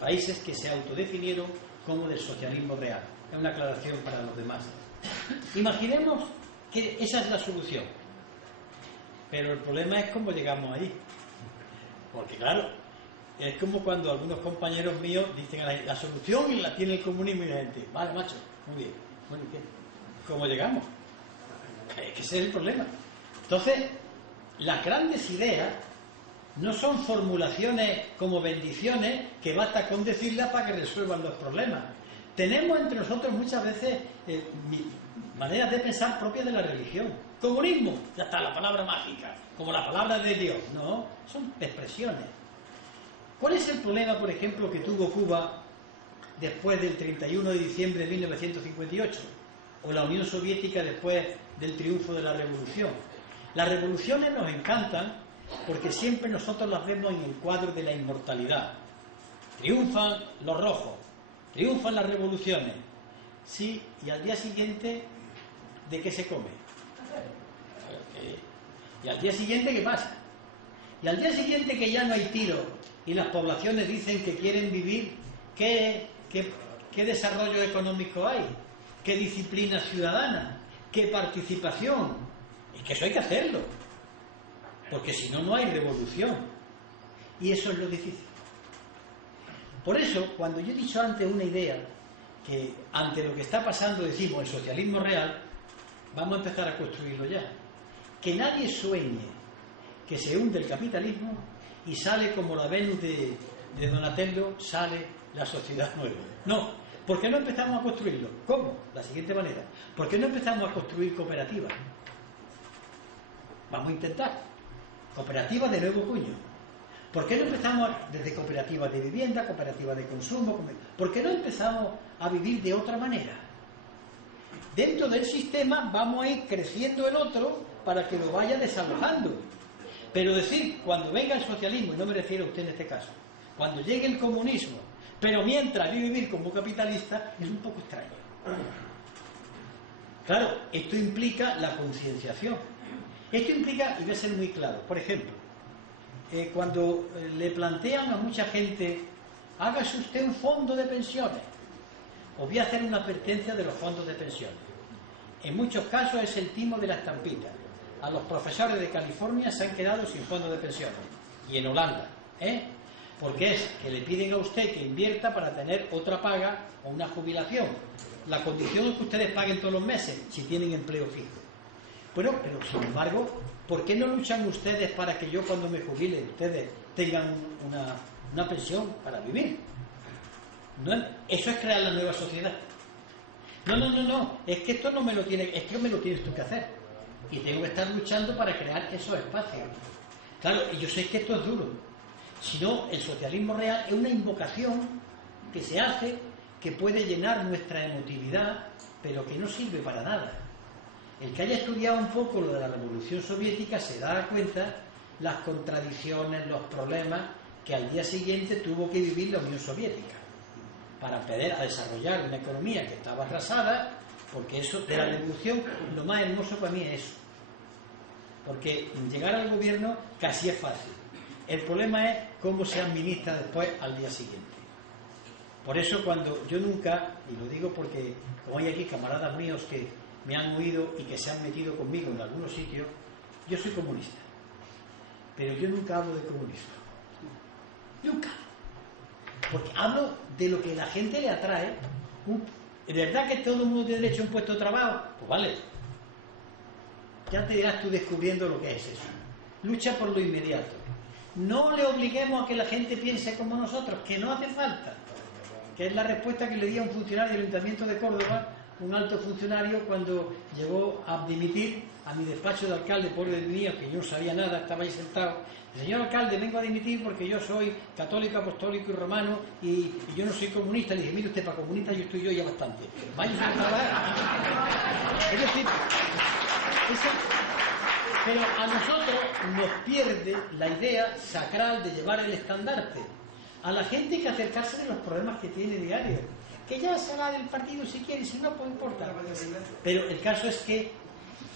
países que se autodefinieron como del socialismo real. Es una aclaración para los demás. Imaginemos que esa es la solución, pero el problema es cómo llegamos ahí, porque claro, es como cuando algunos compañeros míos dicen la solución la tiene el comunismo, y la gente, vale, macho, muy bien, bueno, ¿qué? ¿Cómo llegamos? Es que ese es el problema. Entonces, las grandes ideas no son formulaciones como bendiciones que basta con decirlas para que resuelvan los problemas. Tenemos entre nosotros muchas veces maneras de pensar propias de la religión. Comunismo, ya está, la palabra mágica, como la palabra de Dios. No, son expresiones. ¿Cuál es el problema, por ejemplo, que tuvo Cuba después del 31 de diciembre de 1958? O la Unión Soviética después del triunfo de la revolución. Las revoluciones nos encantan porque siempre nosotros las vemos en el cuadro de la inmortalidad. Triunfan los rojos, triunfan las revoluciones. Sí, y al día siguiente, ¿de qué se come? Y al día siguiente, ¿qué pasa? Y al día siguiente que ya no hay tiro y las poblaciones dicen que quieren vivir, ¿qué desarrollo económico hay? ¿Qué disciplina ciudadana? ¿Qué participación? Es que eso hay que hacerlo, porque si no, no hay revolución. Y eso es lo difícil. Por eso, cuando yo he dicho antes una idea, que ante lo que está pasando decimos el socialismo real, vamos a empezar a construirlo ya. Que nadie sueñe que se hunde el capitalismo y sale como la Venus de Donatello, sale la sociedad nueva. No. ¿Por qué no empezamos a construirlo? ¿Cómo? La siguiente manera. ¿Por qué no empezamos a construir cooperativas? Vamos a intentar. Cooperativas de nuevo cuño. ¿Por qué no empezamos desde cooperativas de vivienda, cooperativas de consumo? ¿Por qué no empezamos a vivir de otra manera? Dentro del sistema vamos a ir creciendo el otro para que lo vaya desalojando. Pero decir, cuando venga el socialismo, y no me refiero a usted en este caso, cuando llegue el comunismo, pero mientras vivir como capitalista, es un poco extraño. Claro, esto implica la concienciación. Esto implica, y voy a ser muy claro, por ejemplo, cuando le plantean a mucha gente, hágase usted un fondo de pensiones, os voy a hacer una advertencia de los fondos de pensiones. En muchos casos es el timo de la estampita. A los profesores de California se han quedado sin fondos de pensiones. Y en Holanda, porque es que le piden a usted que invierta para tener otra paga o una jubilación. La condición es que ustedes paguen todos los meses si tienen empleo fijo. Bueno, pero sin embargo, ¿por qué no luchan ustedes para que yo cuando me jubile ustedes tengan una pensión para vivir? ¿No? Eso es crear la nueva sociedad. No, es que esto no me lo tiene, es que me lo tienes tú que hacer. Y tengo que estar luchando para crear esos espacios. Claro, y yo sé que esto es duro. Si no, el socialismo real es una invocación que se hace, que puede llenar nuestra emotividad, pero que no sirve para nada. El que haya estudiado un poco lo de la Revolución Soviética se da cuenta las contradicciones, los problemas que al día siguiente tuvo que vivir la Unión Soviética para empezar a desarrollar una economía que estaba atrasada, porque eso de la revolución, lo más hermoso para mí es eso. Porque llegar al gobierno casi es fácil. El problema es cómo se administra después al día siguiente. Por eso cuando yo nunca, y lo digo porque como hay aquí camaradas míos que me han oído y que se han metido conmigo en algunos sitios, yo soy comunista. Pero yo nunca hablo de comunismo. Nunca. Porque hablo de lo que a la gente le atrae. ¿Es verdad que todo el mundo tiene derecho a un puesto de trabajo? Pues vale. Ya te irás tú descubriendo lo que es eso. Lucha por lo inmediato. No le obliguemos a que la gente piense como nosotros, que no hace falta. Que es la respuesta que le di a un funcionario del Ayuntamiento de Córdoba, un alto funcionario, cuando llegó a dimitir a mi despacho de alcalde, pobre de mío, que yo no sabía nada, estaba ahí sentado. Señor alcalde, vengo a dimitir porque yo soy católico, apostólico y romano y yo no soy comunista. Le dije, mire usted, para comunista yo estoy yo ya bastante. Vaya a trabajar. Es decir, pero a nosotros nos pierde la idea sacral de llevar el estandarte. a la gente que acercarse de los problemas que tiene diario. Que ya se va del partido si quiere, si no, pues importa. Pero el caso es que,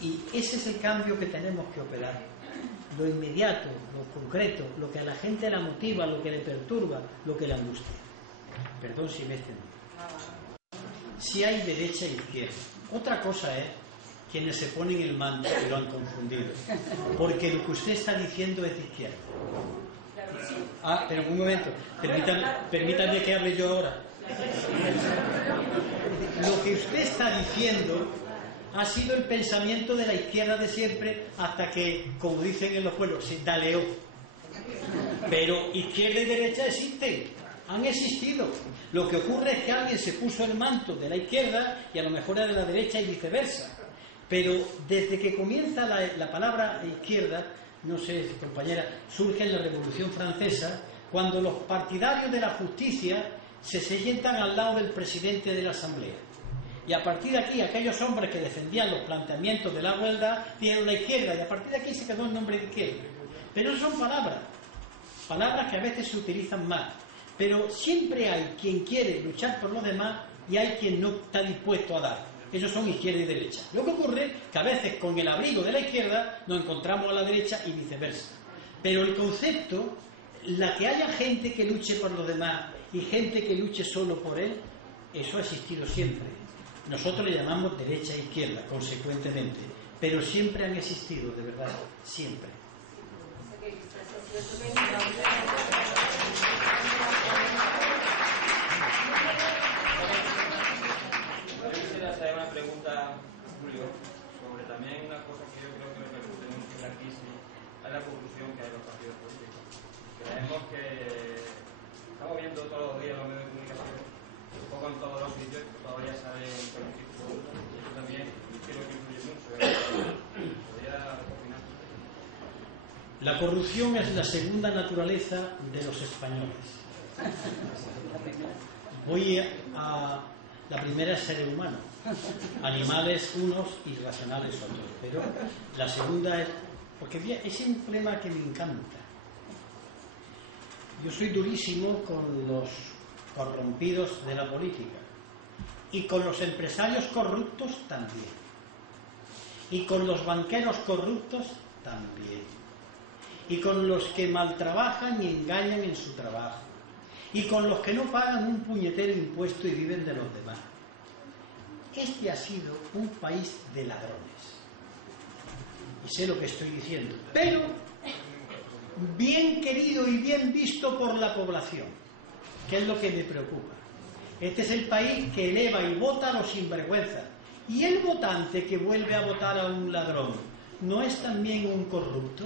y ese es el cambio que tenemos que operar. Lo inmediato, lo concreto, lo que a la gente la motiva, lo que le perturba, lo que le angustia. Perdón si me extendo. Si hay derecha e izquierda. Otra cosa es quienes se ponen el manto y lo han confundido. Porque lo que usted está diciendo es de izquierda. Ah, pero un momento, permítanme que hable yo ahora. Lo que usted está diciendo ha sido el pensamiento de la izquierda de siempre hasta que, como dicen en los pueblos, se daleó. Pero izquierda y derecha existen, han existido. Lo que ocurre es que alguien se puso el manto de la izquierda y a lo mejor era de la derecha y viceversa. Pero desde que comienza la palabra izquierda, no sé, compañera, surge en la Revolución Francesa, cuando los partidarios de la justicia se sientan al lado del presidente de la Asamblea. Y a partir de aquí, aquellos hombres que defendían los planteamientos de la igualdad dieron la izquierda, y a partir de aquí se quedó el nombre de izquierda. Pero eso son palabras que a veces se utilizan mal. Pero siempre hay quien quiere luchar por los demás y hay quien no está dispuesto a dar. Esos son izquierda y derecha. Lo que ocurre es que a veces con el abrigo de la izquierda nos encontramos a la derecha y viceversa. Pero el concepto, la que haya gente que luche por los demás y gente que luche solo por él, eso ha existido siempre. Nosotros le llamamos derecha e izquierda, consecuentemente. Pero siempre han existido, de verdad, siempre. Yo quisiera hacer una pregunta, Julio, sobre también una cosa que yo creo que repercute mucho en la crisis, es la corrupción que hay en los partidos políticos. Creemos que estamos viendo todos los días los medios de comunicación, un poco en todos los sitios, todavía salen políticos corruptos, y eso también creo que influye mucho. ¿Podría opinar? La corrupción es la segunda naturaleza de los españoles. Voy a... La primera es ser humano, animales unos y racionales otros, pero la segunda es... Porque es un problema que me encanta. Yo soy durísimo con los corrompidos de la política y con los empresarios corruptos también y con los banqueros corruptos también y con los que maltrabajan y engañan en su trabajo y con los que no pagan un puñetero impuesto y viven de los demás. Este ha sido un país de ladrones. Y sé lo que estoy diciendo. Pero bien querido y bien visto por la población, que es lo que me preocupa. Este es el país que eleva y vota a los sinvergüenzas. Y el votante que vuelve a votar a un ladrón, ¿no es también un corrupto?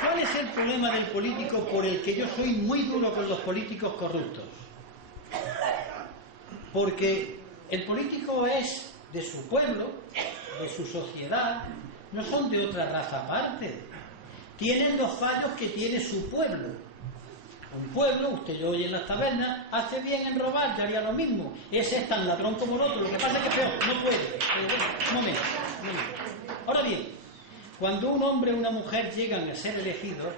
¿Cuál es el problema del político por el que yo soy muy duro con los políticos corruptos? Porque el político es de su pueblo, de su sociedad, no son de otra raza aparte. Tienen los fallos que tiene su pueblo. Un pueblo, usted lo oye en las tabernas, hace bien en robar, yo haría lo mismo. Ese es tan ladrón como el otro, lo que pasa es que es peor, no puede. Un momento. Ahora bien, cuando un hombre o una mujer llegan a ser elegidos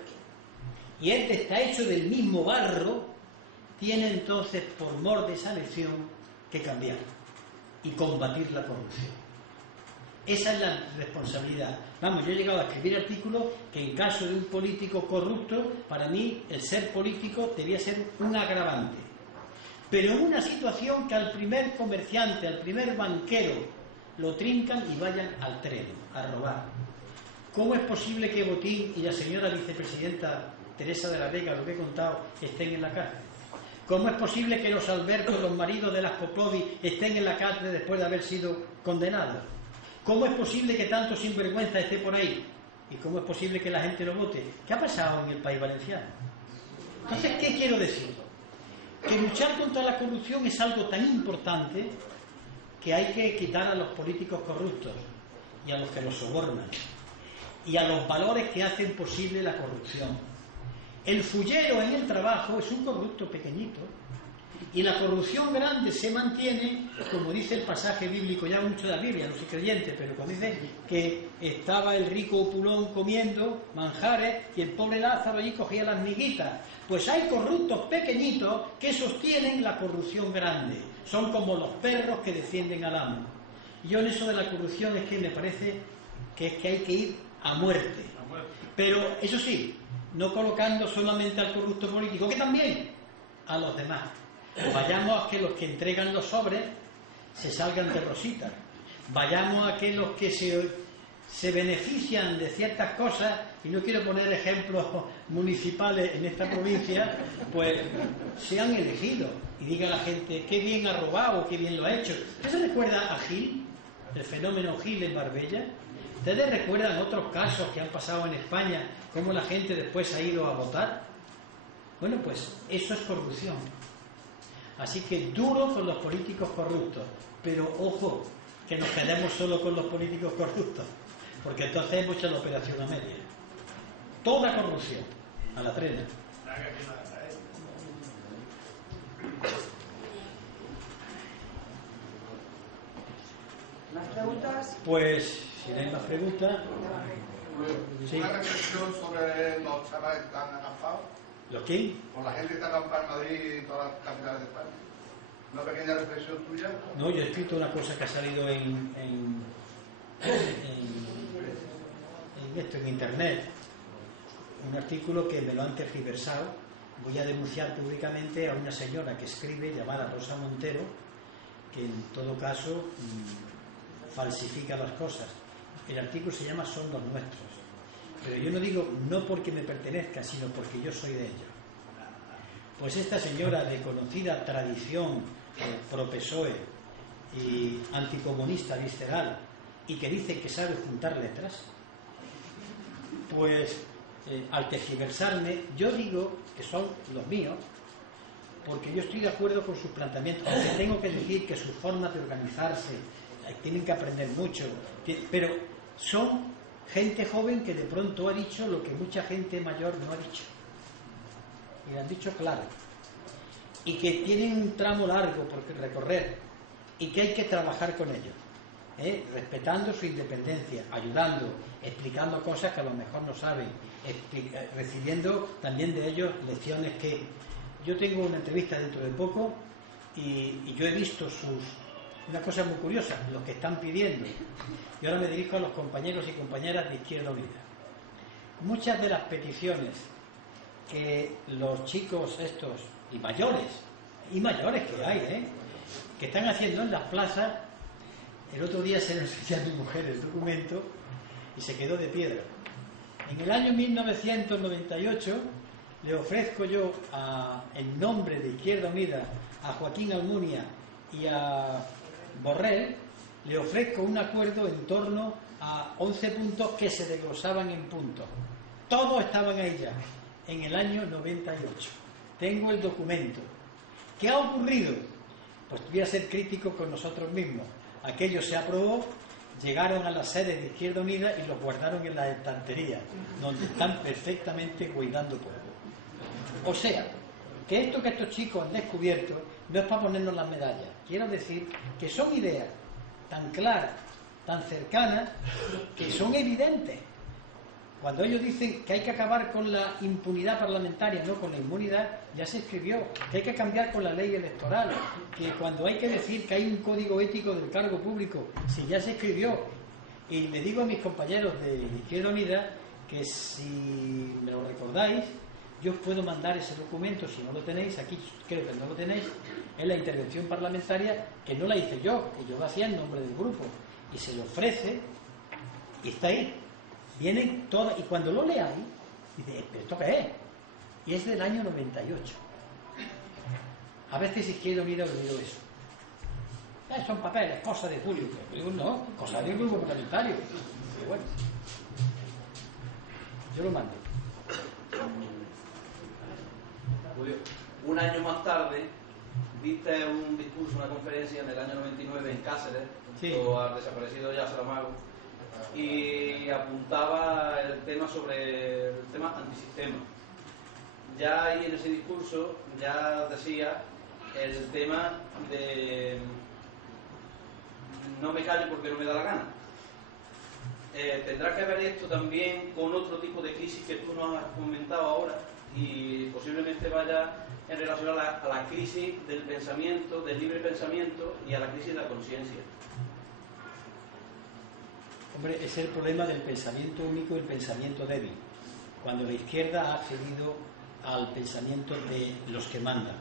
y este está hecho del mismo barro, tiene entonces, por mor de esa elección, que cambiar y combatir la corrupción. Esa es la responsabilidad. Vamos, yo he llegado a escribir artículos que en caso de un político corrupto, para mí el ser político debía ser un agravante. Pero en una situación que al primer comerciante, al primer banquero, lo trincan y vayan al tren a robar. ¿Cómo es posible que Botín y la señora vicepresidenta Teresa de la Vega, lo que he contado, estén en la cárcel? ¿Cómo es posible que los Albertos, los maridos de las Poplovi, estén en la cárcel después de haber sido condenados? ¿Cómo es posible que tanto sinvergüenza esté por ahí? ¿Y cómo es posible que la gente lo vote? ¿Qué ha pasado en el País Valenciano? Entonces, ¿qué quiero decir? Que luchar contra la corrupción es algo tan importante que hay que quitar a los políticos corruptos y a los que los sobornan y a los valores que hacen posible la corrupción. El fullero en el trabajo es un corrupto pequeñito Y la corrupción grande se mantiene, como dice el pasaje bíblico, ya mucho de la Biblia, no soy creyente, pero cuando dice que estaba el rico opulón comiendo manjares y el pobre Lázaro allí cogía las miguitas. Pues hay corruptos pequeñitos que sostienen la corrupción grande. Son como los perros que defienden al amo. Y yo en eso de la corrupción es que me parece que hay que ir a muerte. Pero eso sí, no colocando solamente al corrupto político, que también a los demás. Vayamos a que los que entregan los sobres se salgan de rositas. Vayamos a que los que se benefician de ciertas cosas, y no quiero poner ejemplos municipales en esta provincia, pues sean elegidos y diga la gente qué bien ha robado, qué bien lo ha hecho. ¿Usted se recuerda a Gil, el fenómeno Gil en Marbella? ¿Ustedes recuerdan otros casos que han pasado en España, cómo la gente después ha ido a votar? Bueno, pues eso es corrupción. Así que duro con los políticos corruptos, pero ojo, que nos quedemos solo con los políticos corruptos, porque entonces hemos hecho la operación a media. Toda corrupción, a la trena. ¿Más preguntas? Pues, si no hay más preguntas... Sí. Una reflexión sobre los chavales que están agafados. ¿Los qué? Por la gente que está acampada en Madrid y en todas las capitales de España. Una pequeña reflexión tuya. No, yo he escrito una cosa que ha salido en internet, un artículo que me lo han tergiversado. Voy a denunciar públicamente a una señora que escribe llamada Rosa Montero, que en todo caso falsifica las cosas. El artículo se llama Son los nuestros, pero yo no digo no porque me pertenezca, sino porque yo soy de ellos. Pues esta señora de conocida tradición pro-PSOE y anticomunista visceral, y que dice que sabe juntar letras, pues al tergiversarme, yo digo que son los míos, porque yo estoy de acuerdo con sus planteamientos, aunque tengo que decir que sus formas de organizarse tienen que aprender mucho, pero son gente joven que de pronto ha dicho lo que mucha gente mayor no ha dicho, y lo han dicho claro, y que tienen un tramo largo por recorrer, y que hay que trabajar con ellos, respetando su independencia, ayudando, explicando cosas que a lo mejor no saben, recibiendo también de ellos lecciones que... Yo tengo una entrevista dentro de poco y yo he visto una cosa muy curiosa, los que están pidiendo, y ahora me dirijo a los compañeros y compañeras de Izquierda Unida. Muchas de las peticiones que los chicos estos, y mayores que hay, que están haciendo en las plazas, el otro día se lo enseñé a mi mujer el documento y se quedó de piedra. En el año 1998 le ofrezco yo, en nombre de Izquierda Unida, a Joaquín Almunia y a Borrell, le ofrezco un acuerdo en torno a 11 puntos que se desglosaban en puntos. Todos estaban ahí ya, en el año 98. Tengo el documento. ¿Qué ha ocurrido? Pues voy a ser crítico con nosotros mismos. Aquello se aprobó, llegaron a la sede de Izquierda Unida y los guardaron en la estantería, donde están perfectamente cuidando polvo. O sea, que esto que estos chicos han descubierto no es para ponernos las medallas. Quiero decir que son ideas tan claras, tan cercanas, que son evidentes. Cuando ellos dicen que hay que acabar con la impunidad parlamentaria, no con la inmunidad, ya se escribió, que hay que cambiar con la ley electoral, que cuando hay que decir que hay un código ético del cargo público, si ya se escribió. Y le digo a mis compañeros de Izquierda Unida que si me lo recordáis, yo os puedo mandar ese documento, si no lo tenéis, aquí creo que no lo tenéis, es la intervención parlamentaria, que no la hice yo, que yo lo hacía en nombre del grupo, y se le ofrece, y está ahí. Vienen todas, y cuando lo leáis, dice, ¿pero esto qué es? Y es del año 98. A veces Izquierda Unida olvidó eso. Son papeles, cosas de Julio. Yo digo, no, cosas del grupo parlamentario. Pero bueno, yo lo mando. Julio, un año más tarde diste un discurso, una conferencia en el año 99 en Cáceres, junto al desaparecido Yasser Amago, y apuntaba el tema sobre el tema antisistema. Ya ahí en ese discurso ya decía el tema de no me callo porque no me da la gana. Tendrá que ver esto también con otro tipo de crisis que tú nos has comentado ahora, y posiblemente vaya en relación a la crisis del pensamiento, del libre pensamiento, y a la crisis de la conciencia. Hombre, es el problema del pensamiento único y el pensamiento débil, cuando la izquierda ha accedido al pensamiento de los que mandan.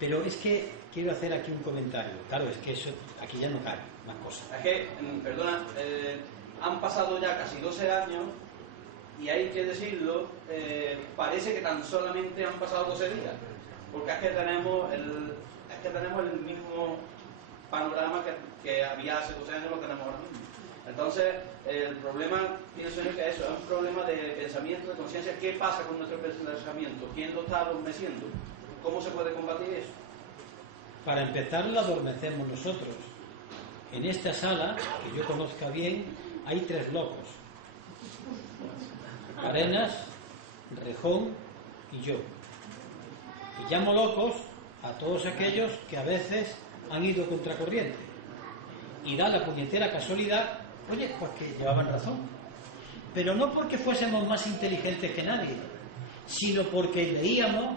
Pero es que quiero hacer aquí un comentario. Claro, es que eso aquí ya no cabe más cosas. Es que, perdona, han pasado ya casi 12 años y hay que decirlo, parece que tan solamente han pasado 12 días, porque es que tenemos el mismo panorama que había hace 12 años, lo tenemos ahora mismo. Entonces, el problema, pienso yo que eso, es un problema de pensamiento, de conciencia. ¿Qué pasa con nuestro pensamiento? ¿Quién lo está adormeciendo? ¿Cómo se puede combatir eso? Para empezar, lo adormecemos nosotros. En esta sala, que yo conozca bien, hay 3 locos: Arenas, Rejón y yo. Y llamo locos a todos aquellos que a veces han ido contracorriente. Y da la puñetera casualidad, oye, pues que llevaban razón. Pero no porque fuésemos más inteligentes que nadie, sino porque leíamos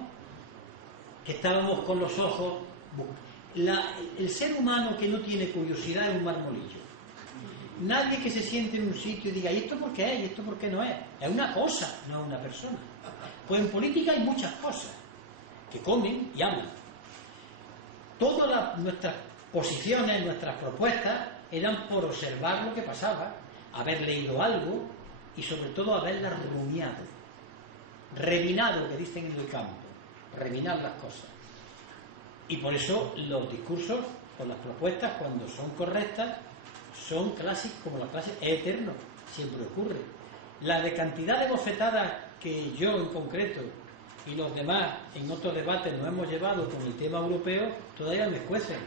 que estábamos con los ojos. El ser humano que no tiene curiosidad es un marmolillo. Nadie que se siente en un sitio y diga, ¿y esto por qué es? ¿Y esto por qué no es? Es una cosa, no es una persona. Pues en política hay muchas cosas que comen y hablan. Todas nuestras posiciones, nuestras propuestas eran por observar lo que pasaba, haber leído algo y sobre todo haberlas rumiado, revinado, que dicen en el campo, revinar las cosas. Y por eso los discursos o las propuestas, cuando son correctas, son clásicos, como la clase, es eterno, siempre ocurre. La de cantidad de bofetadas que yo en concreto y los demás en otros debates nos hemos llevado con el tema europeo, todavía me escuecen.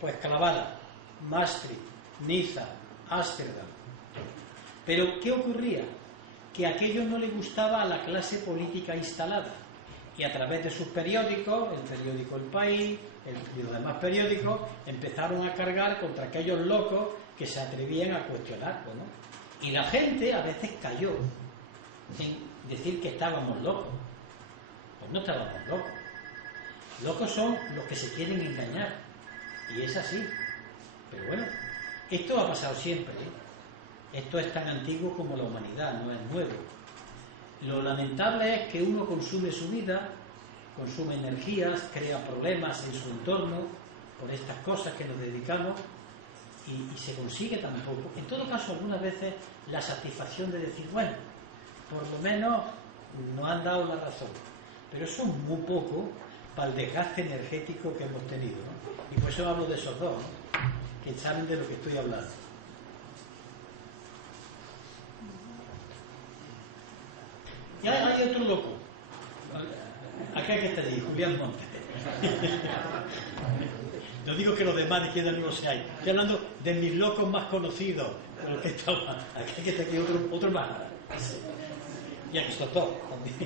Pues clavada, Maastricht, Niza, Ámsterdam. Pero ¿qué ocurría? Que aquello no le gustaba a la clase política instalada. Y a través de sus periódicos, el periódico El País, y los demás periódicos, empezaron a cargar contra aquellos locos que se atrevían a cuestionarlo, ¿no? Y la gente a veces cayó en decir que estábamos locos. Pues no estábamos locos. Locos son los que se quieren engañar. Y es así. Pero bueno, esto ha pasado siempre, ¿eh? Esto es tan antiguo como la humanidad, no es nuevo. Lo lamentable es que uno consume su vida, consume energías, crea problemas en su entorno por estas cosas que nos dedicamos y se consigue tan poco. En todo caso, algunas veces la satisfacción de decir, bueno, por lo menos nos han dado la razón. Pero eso es muy poco para el desgaste energético que hemos tenido, ¿no? Y por eso hablo de esos dos, ¿no? Que saben de lo que estoy hablando. Y hay otro loco. Acá que está allí, Julián Montes. No digo que los demás de izquierda no lo seáis. Estoy hablando de mis locos más conocidos. Pero que estaba, acá que está aquí otro más. Y aquí estos dos también.